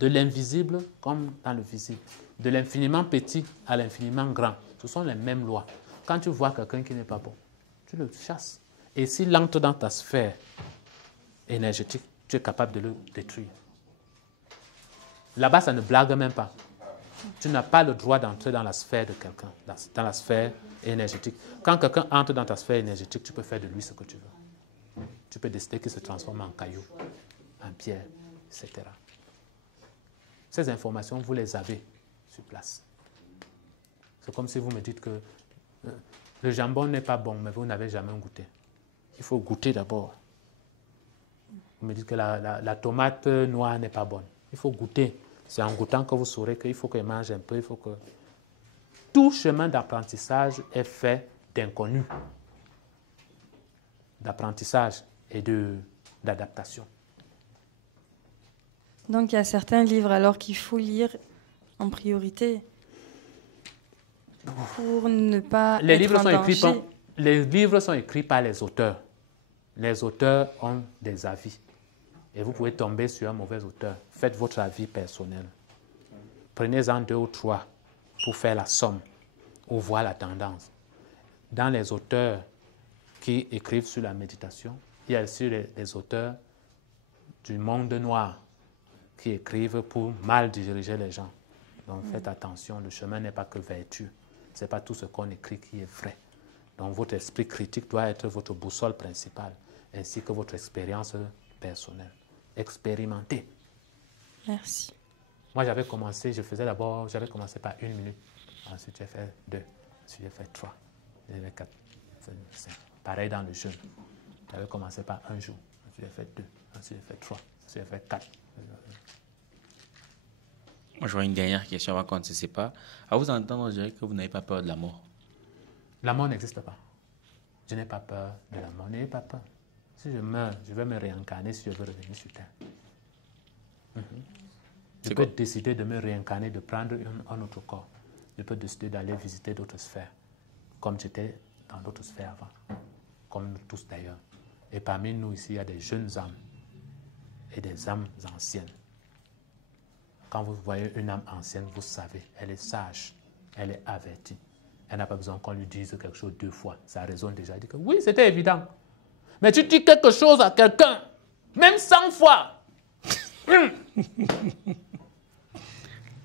De l'invisible comme dans le visible. De l'infiniment petit à l'infiniment grand. Ce sont les mêmes lois. Quand tu vois quelqu'un qui n'est pas bon, tu le chasses. Et s'il entre dans ta sphère énergétique, tu es capable de le détruire. Là-bas, ça ne blague même pas. Tu n'as pas le droit d'entrer dans la sphère de quelqu'un, dans la sphère énergétique. Quand quelqu'un entre dans ta sphère énergétique, tu peux faire de lui ce que tu veux. Tu peux décider qu'il se transforme en caillou, en pierre, etc. Ces informations, vous les avez sur place. C'est comme si vous me dites que le jambon n'est pas bon, mais vous n'avez jamais goûté. Il faut goûter d'abord. Vous me dites que la tomate noire n'est pas bonne. Il faut goûter. C'est en goûtant que vous saurez qu'il faut qu'il mange un peu. Il faut que... Tout chemin d'apprentissage est fait d'inconnu, d'apprentissage et d'adaptation. Donc il y a certains livres alors qu'il faut lire en priorité pour ne pas les être livres en sont danger. écrits Les livres sont écrits par les auteurs. Les auteurs ont des avis. Et vous pouvez tomber sur un mauvais auteur. Faites votre avis personnel. Prenez-en 2 ou 3 pour faire la somme ou voir la tendance. Dans les auteurs qui écrivent sur la méditation, il y a aussi les auteurs du monde noir qui écrivent pour mal diriger les gens. Donc faites attention, le chemin n'est pas que vertu. Ce n'est pas tout ce qu'on écrit qui est vrai. Donc votre esprit critique doit être votre boussole principale, ainsi que votre expérience personnelle. Expérimentez. Merci. Moi, j'avais commencé par 1 minute. Ensuite, j'ai fait 2. Ensuite, j'ai fait 3. J'ai fait 4. 5. Pareil dans le jeûne. J'avais commencé par 1 jour. Ensuite, j'ai fait 2. Ensuite, j'ai fait 3. Ensuite, j'ai fait 4. Moi, je vois une dernière question avant qu'on ne se sépare. À vous entendre, je dirais que vous n'avez pas peur de la mort. La mort n'existe pas. Je n'ai pas peur de la mort. N'ayez pas peur. Si je meurs, je vais me réincarner si je veux revenir sur Terre. Je peux décider de me réincarner, de prendre un autre corps. Je peux décider d'aller visiter d'autres sphères, comme j'étais dans d'autres sphères avant, comme nous tous d'ailleurs. Et parmi nous ici, il y a des jeunes âmes et des âmes anciennes. Quand vous voyez une âme ancienne, vous savez, elle est sage, elle est avertie. Elle n'a pas besoin qu'on lui dise quelque chose 2 fois. Ça résonne déjà. Elle dit que oui, c'était évident. Mais tu dis quelque chose à quelqu'un, même 100 fois.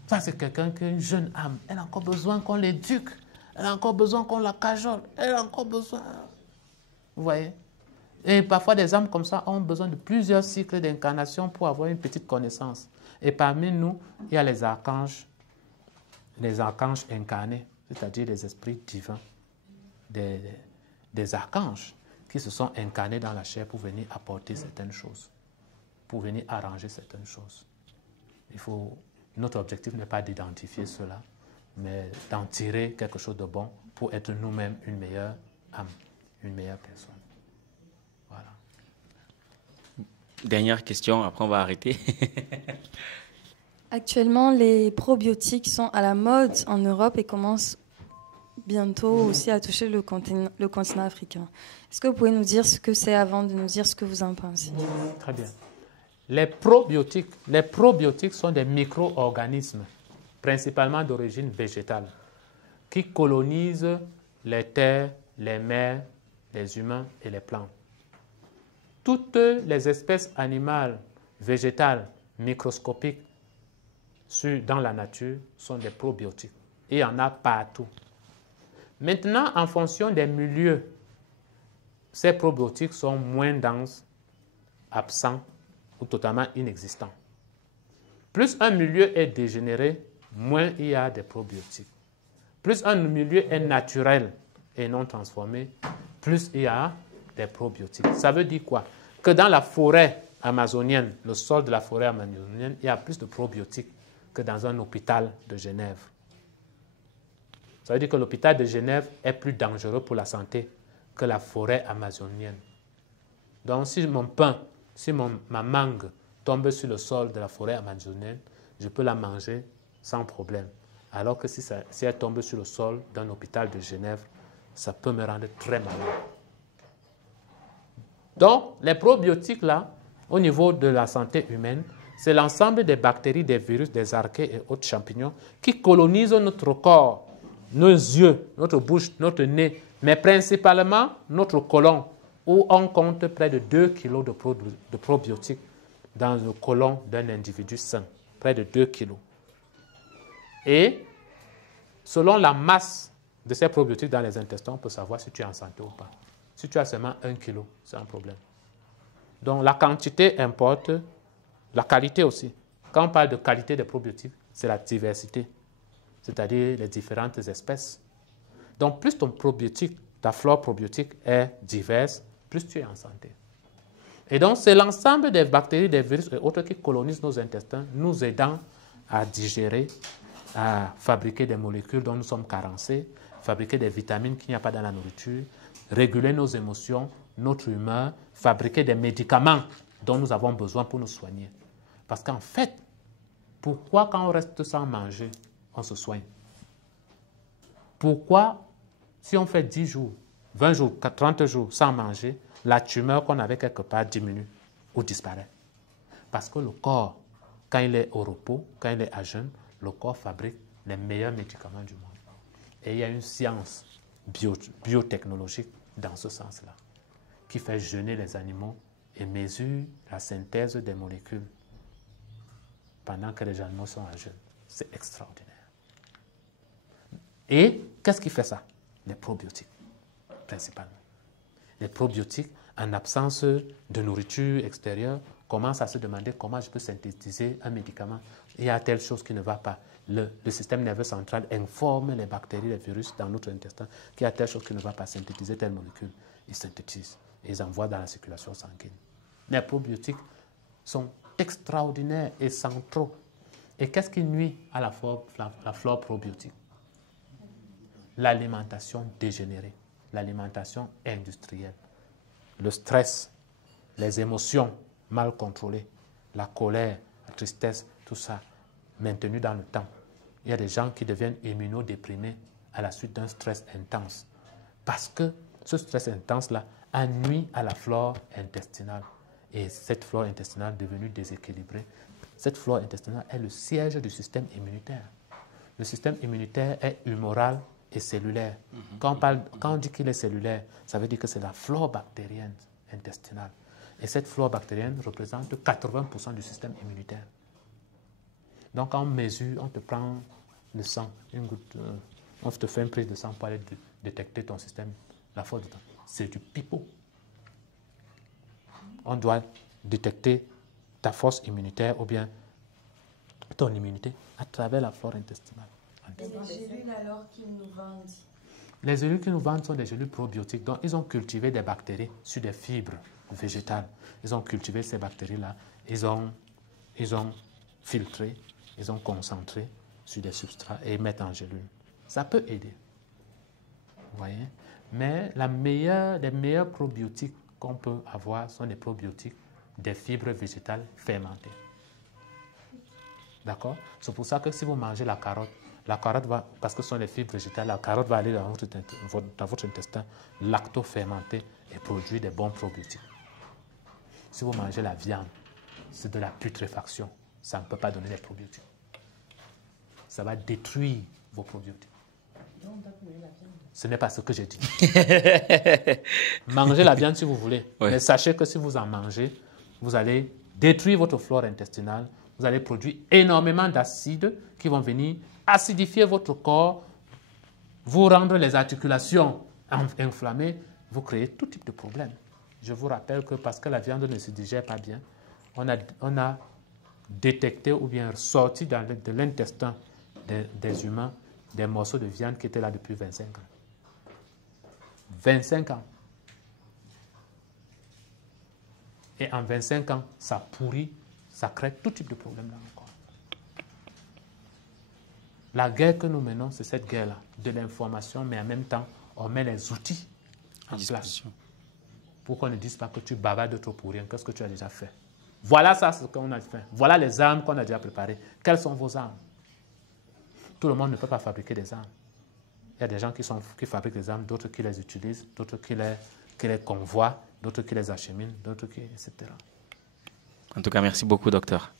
Ça, c'est quelqu'un qui a une jeune âme. Elle a encore besoin qu'on l'éduque. Elle a encore besoin qu'on la cajole. Elle a encore besoin... Vous voyez? Et parfois, des âmes comme ça ont besoin de plusieurs cycles d'incarnation pour avoir une petite connaissance. Et parmi nous, il y a les archanges incarnés, c'est-à-dire les esprits divins, des archanges qui se sont incarnés dans la chair pour venir apporter certaines choses, pour venir arranger certaines choses. Notre objectif n'est pas d'identifier cela, mais d'en tirer quelque chose de bon pour être nous-mêmes une meilleure âme, une meilleure personne. Voilà. Dernière question, après on va arrêter. Actuellement, les probiotiques sont à la mode en Europe et commencent bientôt aussi à toucher le continent africain. Est-ce que vous pouvez nous dire ce que c'est avant de nous dire ce que vous en pensez? Très bien. Les probiotiques sont des micro-organismes, principalement d'origine végétale, qui colonisent les terres, les mers, les humains et les plantes. Toutes les espèces animales, végétales, microscopiques dans la nature sont des probiotiques. Et il y en a partout. Maintenant, en fonction des milieux, ces probiotiques sont moins denses, absents ou totalement inexistants. Plus un milieu est dégénéré, moins il y a des probiotiques. plus un milieu est naturel et non transformé, plus il y a des probiotiques. Ça veut dire quoi? Que dans la forêt amazonienne, le sol de la forêt amazonienne, il y a plus de probiotiques que dans un hôpital de Genève. Ça veut dire que l'hôpital de Genève est plus dangereux pour la santé que la forêt amazonienne. Donc si mon pain, si ma mangue tombe sur le sol de la forêt amazonienne, je peux la manger sans problème. Alors que si elle tombe sur le sol d'un hôpital de Genève, ça peut me rendre très malade. Donc, les probiotiques, là, au niveau de la santé humaine, c'est l'ensemble des bactéries, des virus, des archées et autres champignons qui colonisent notre corps, nos yeux, notre bouche, notre nez, mais principalement notre côlon, où on compte près de 2 kg de probiotiques dans le côlon d'un individu sain, près de 2 kg. Et selon la masse de ces probiotiques dans les intestins, on peut savoir si tu es en santé ou pas. Si tu as seulement 1 kg, c'est un problème. Donc la quantité importe, la qualité aussi. Quand on parle de qualité des probiotiques, c'est la diversité, c'est-à-dire les différentes espèces. Donc plus ton probiotique, ta flore probiotique est diverse, plus tu es en santé. Et donc c'est l'ensemble des bactéries, des virus et autres qui colonisent nos intestins, nous aidant à digérer, à fabriquer des molécules dont nous sommes carencés, fabriquer des vitamines qu'il n'y a pas dans la nourriture, réguler nos émotions, notre humeur, fabriquer des médicaments dont nous avons besoin pour nous soigner. Parce qu'en fait, pourquoi quand on reste sans manger, on se soigne? Pourquoi, si on fait 10 jours, 20 jours, 30 jours sans manger, la tumeur qu'on avait quelque part diminue ou disparaît? Parce que le corps, quand il est au repos, quand il est à jeûne, le corps fabrique les meilleurs médicaments du monde. Et il y a une science biotechnologique dans ce sens-là, qui fait jeûner les animaux et mesure la synthèse des molécules pendant que les animaux sont à jeûne. C'est extraordinaire. Et qu'est-ce qui fait ça? Les probiotiques, principalement. Les probiotiques, en absence de nourriture extérieure, commencent à se demander comment je peux synthétiser un médicament. Il y a telle chose qui ne va pas. Le système nerveux central informe les bactéries, les virus dans notre intestin qu'il y a telle chose qui ne va pas, synthétiser telle molécule. Ils synthétisent et ils envoient dans la circulation sanguine. Les probiotiques sont extraordinaires et centraux. Et qu'est-ce qui nuit à la flore probiotique? L'alimentation dégénérée, l'alimentation industrielle, le stress, les émotions mal contrôlées, la colère, la tristesse, tout ça maintenu dans le temps. Il y a des gens qui deviennent immunodéprimés à la suite d'un stress intense parce que ce stress intense-là a nuit à la flore intestinale. Et cette flore intestinale devenue déséquilibrée, cette flore intestinale est le siège du système immunitaire. Le système immunitaire est humoral et cellulaire. Quand on dit qu'il est cellulaire, ça veut dire que c'est la flore bactérienne intestinale. Et cette flore bactérienne représente 80% du système immunitaire. Donc, quand on mesure, on te prend le sang, une goutte, on te fait une prise de sang pour aller détecter ton système, la flore du temps. C'est du pipeau. On doit détecter ta force immunitaire ou bien ton immunité à travers la flore intestinale. Et les gélules alors qu'ils nous vendent? Les gélules qu'ils nous vendent sont des gélules probiotiques. Donc, ils ont cultivé des bactéries sur des fibres végétales. Ils ont cultivé ces bactéries-là. Ils ont filtré, ils ont concentré sur des substrats et ils mettent en gélules. Ça peut aider. Vous voyez? Mais les meilleurs probiotiques qu'on peut avoir sont des probiotiques des fibres végétales fermentées. D'accord? C'est pour ça que si vous mangez la carotte va, parce que ce sont les fibres végétales, la carotte va aller dans votre intestin lacto-fermenté et produire des bons probiotiques. Si vous mangez la viande, c'est de la putréfaction. Ça ne peut pas donner des probiotiques. Ça va détruire vos probiotiques. Ce n'est pas ce que j'ai dit. Mangez la viande si vous voulez. Ouais. Mais sachez que si vous en mangez, vous allez détruire votre flore intestinale. Vous allez produire énormément d'acides qui vont venir acidifier votre corps, vous rendre les articulations inflammées, vous créez tout type de problèmes. Je vous rappelle que parce que la viande ne se digère pas bien, on a détecté ou bien sorti de l'intestin des humains des morceaux de viande qui étaient là depuis 25 ans. 25 ans. Et en 25 ans, ça pourrit, ça crée tout type de problème là encore. La guerre que nous menons, c'est cette guerre-là, de l'information, mais en même temps, on met les outils en place. Pour qu'on ne dise pas que tu bavardes trop pour rien. Qu'est-ce que tu as déjà fait? Voilà ça, ce qu'on a fait. Voilà les armes qu'on a déjà préparées. Quelles sont vos armes? Tout le monde ne peut pas fabriquer des armes. Il y a des gens qui fabriquent des armes, d'autres qui les utilisent, d'autres qui les convoient, d'autres qui les acheminent, d'autres qui... etc. En tout cas, merci beaucoup, docteur.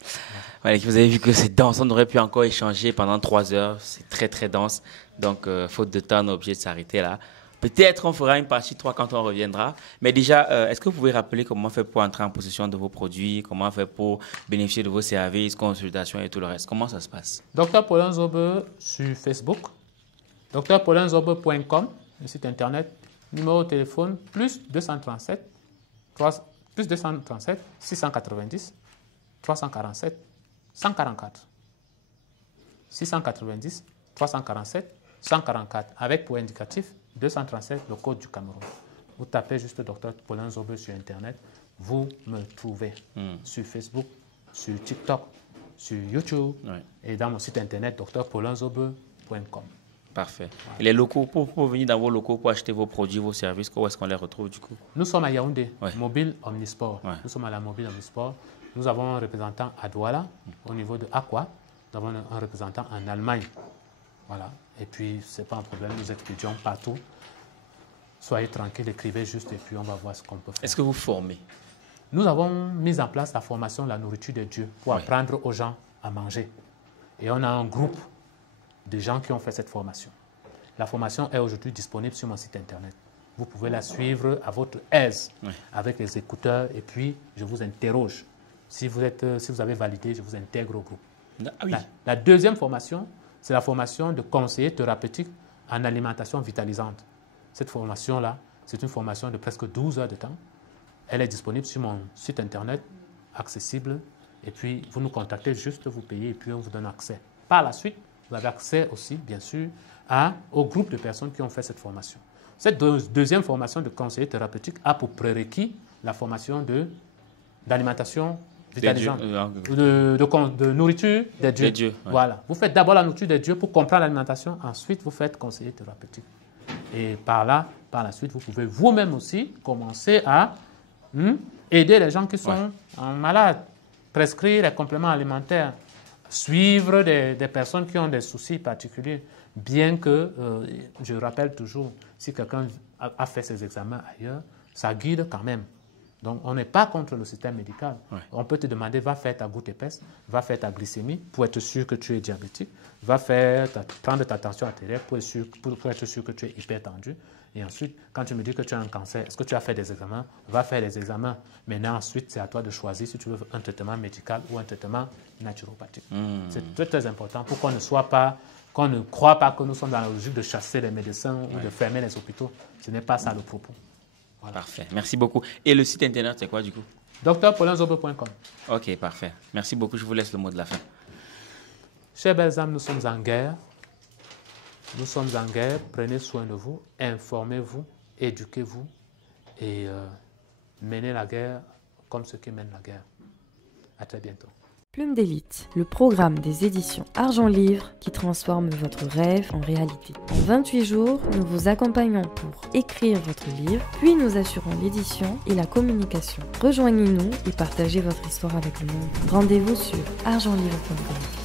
Voilà, vous avez vu que c'est dense. On aurait pu encore échanger pendant 3 heures. C'est très, très dense. Donc, faute de temps, on est obligé de s'arrêter là. Peut-être on fera une partie 3 quand on reviendra. Mais déjà, est-ce que vous pouvez rappeler comment on fait pour entrer en possession de vos produits? Comment on fait pour bénéficier de vos services, consultations et tout le reste? Comment ça se passe? Dr Paulin Zobe sur Facebook. drpaulinzobe.com, le site internet. Numéro de téléphone, plus 237 690 347 144. 690 347 144. Avec pour indicatif 237, le code du Cameroun. Vous tapez juste Dr Paulin Zobe sur internet. Vous me trouvez sur Facebook, sur TikTok, sur YouTube et dans mon site internet drpaulinzobe.com. Parfait. Et les locaux, pour venir dans vos locaux, pour acheter vos produits, vos services, où est-ce qu'on les retrouve du coup? Nous sommes à Yaoundé, Mobile Omnisport. Nous sommes à la Mobile Omnisport. Nous avons un représentant à Douala, au niveau de Aqua. Nous avons un représentant en Allemagne. Voilà. Et puis, ce n'est pas un problème, nous expédions partout. Soyez tranquille, écrivez juste et puis on va voir ce qu'on peut faire. Est-ce que vous formez? Nous avons mis en place la formation La nourriture de Dieu pour apprendre aux gens à manger. Et on a un groupe de gens qui ont fait cette formation. La formation est aujourd'hui disponible sur mon site internet. Vous pouvez la suivre à votre aise avec les écouteurs et puis je vous interroge. Si vous avez validé, je vous intègre au groupe. Ah oui. La deuxième formation, c'est la formation de conseiller thérapeutique en alimentation vitalisante. Cette formation-là, c'est une formation de presque 12 heures de temps. Elle est disponible sur mon site internet, accessible. Et puis, vous nous contactez, juste vous payez et puis on vous donne accès. Par la suite, vous avez accès aussi, bien sûr, au groupe de personnes qui ont fait cette formation. Cette deuxième formation de conseiller thérapeutique a pour prérequis la formation d'alimentation vitalisante, de nourriture des dieux. Voilà. Vous faites d'abord la nourriture des dieux pour comprendre l'alimentation, ensuite vous faites conseiller thérapeutique. Et par la suite, vous pouvez vous-même aussi commencer à aider les gens qui sont malades, prescrire les compléments alimentaires, suivre des personnes qui ont des soucis particuliers, bien que, je rappelle toujours, si quelqu'un a fait ses examens ailleurs, ça guide quand même. Donc, on n'est pas contre le système médical. On peut te demander, va faire ta goutte épaisse, va faire ta glycémie pour être sûr que tu es diabétique, va prendre ta tension artérielle pour être sûr que tu es hypertendu. Et ensuite, quand tu me dis que tu as un cancer, est-ce que tu as fait des examens? Va faire les examens. Maintenant, ensuite, c'est à toi de choisir si tu veux un traitement médical ou un traitement naturopathique. C'est très, très important pour qu'on ne croit pas que nous sommes dans la logique de chasser les médecins ou de fermer les hôpitaux. Ce n'est pas ça le propos. Voilà. Parfait. Merci beaucoup. Et le site internet, c'est quoi du coup? drpaulinzobe.com. Ok, parfait. Merci beaucoup. Je vous laisse le mot de la fin. Chers belles âmes, nous sommes en guerre. Nous sommes en guerre. Prenez soin de vous, informez-vous, éduquez-vous et menez la guerre comme ceux qui mènent la guerre. À très bientôt. Plume d'élite, le programme des éditions Argent Livre qui transforme votre rêve en réalité. En 28 jours, nous vous accompagnons pour écrire votre livre, puis nous assurons l'édition et la communication. Rejoignez-nous et partagez votre histoire avec le monde. Rendez-vous sur argentlivre.com.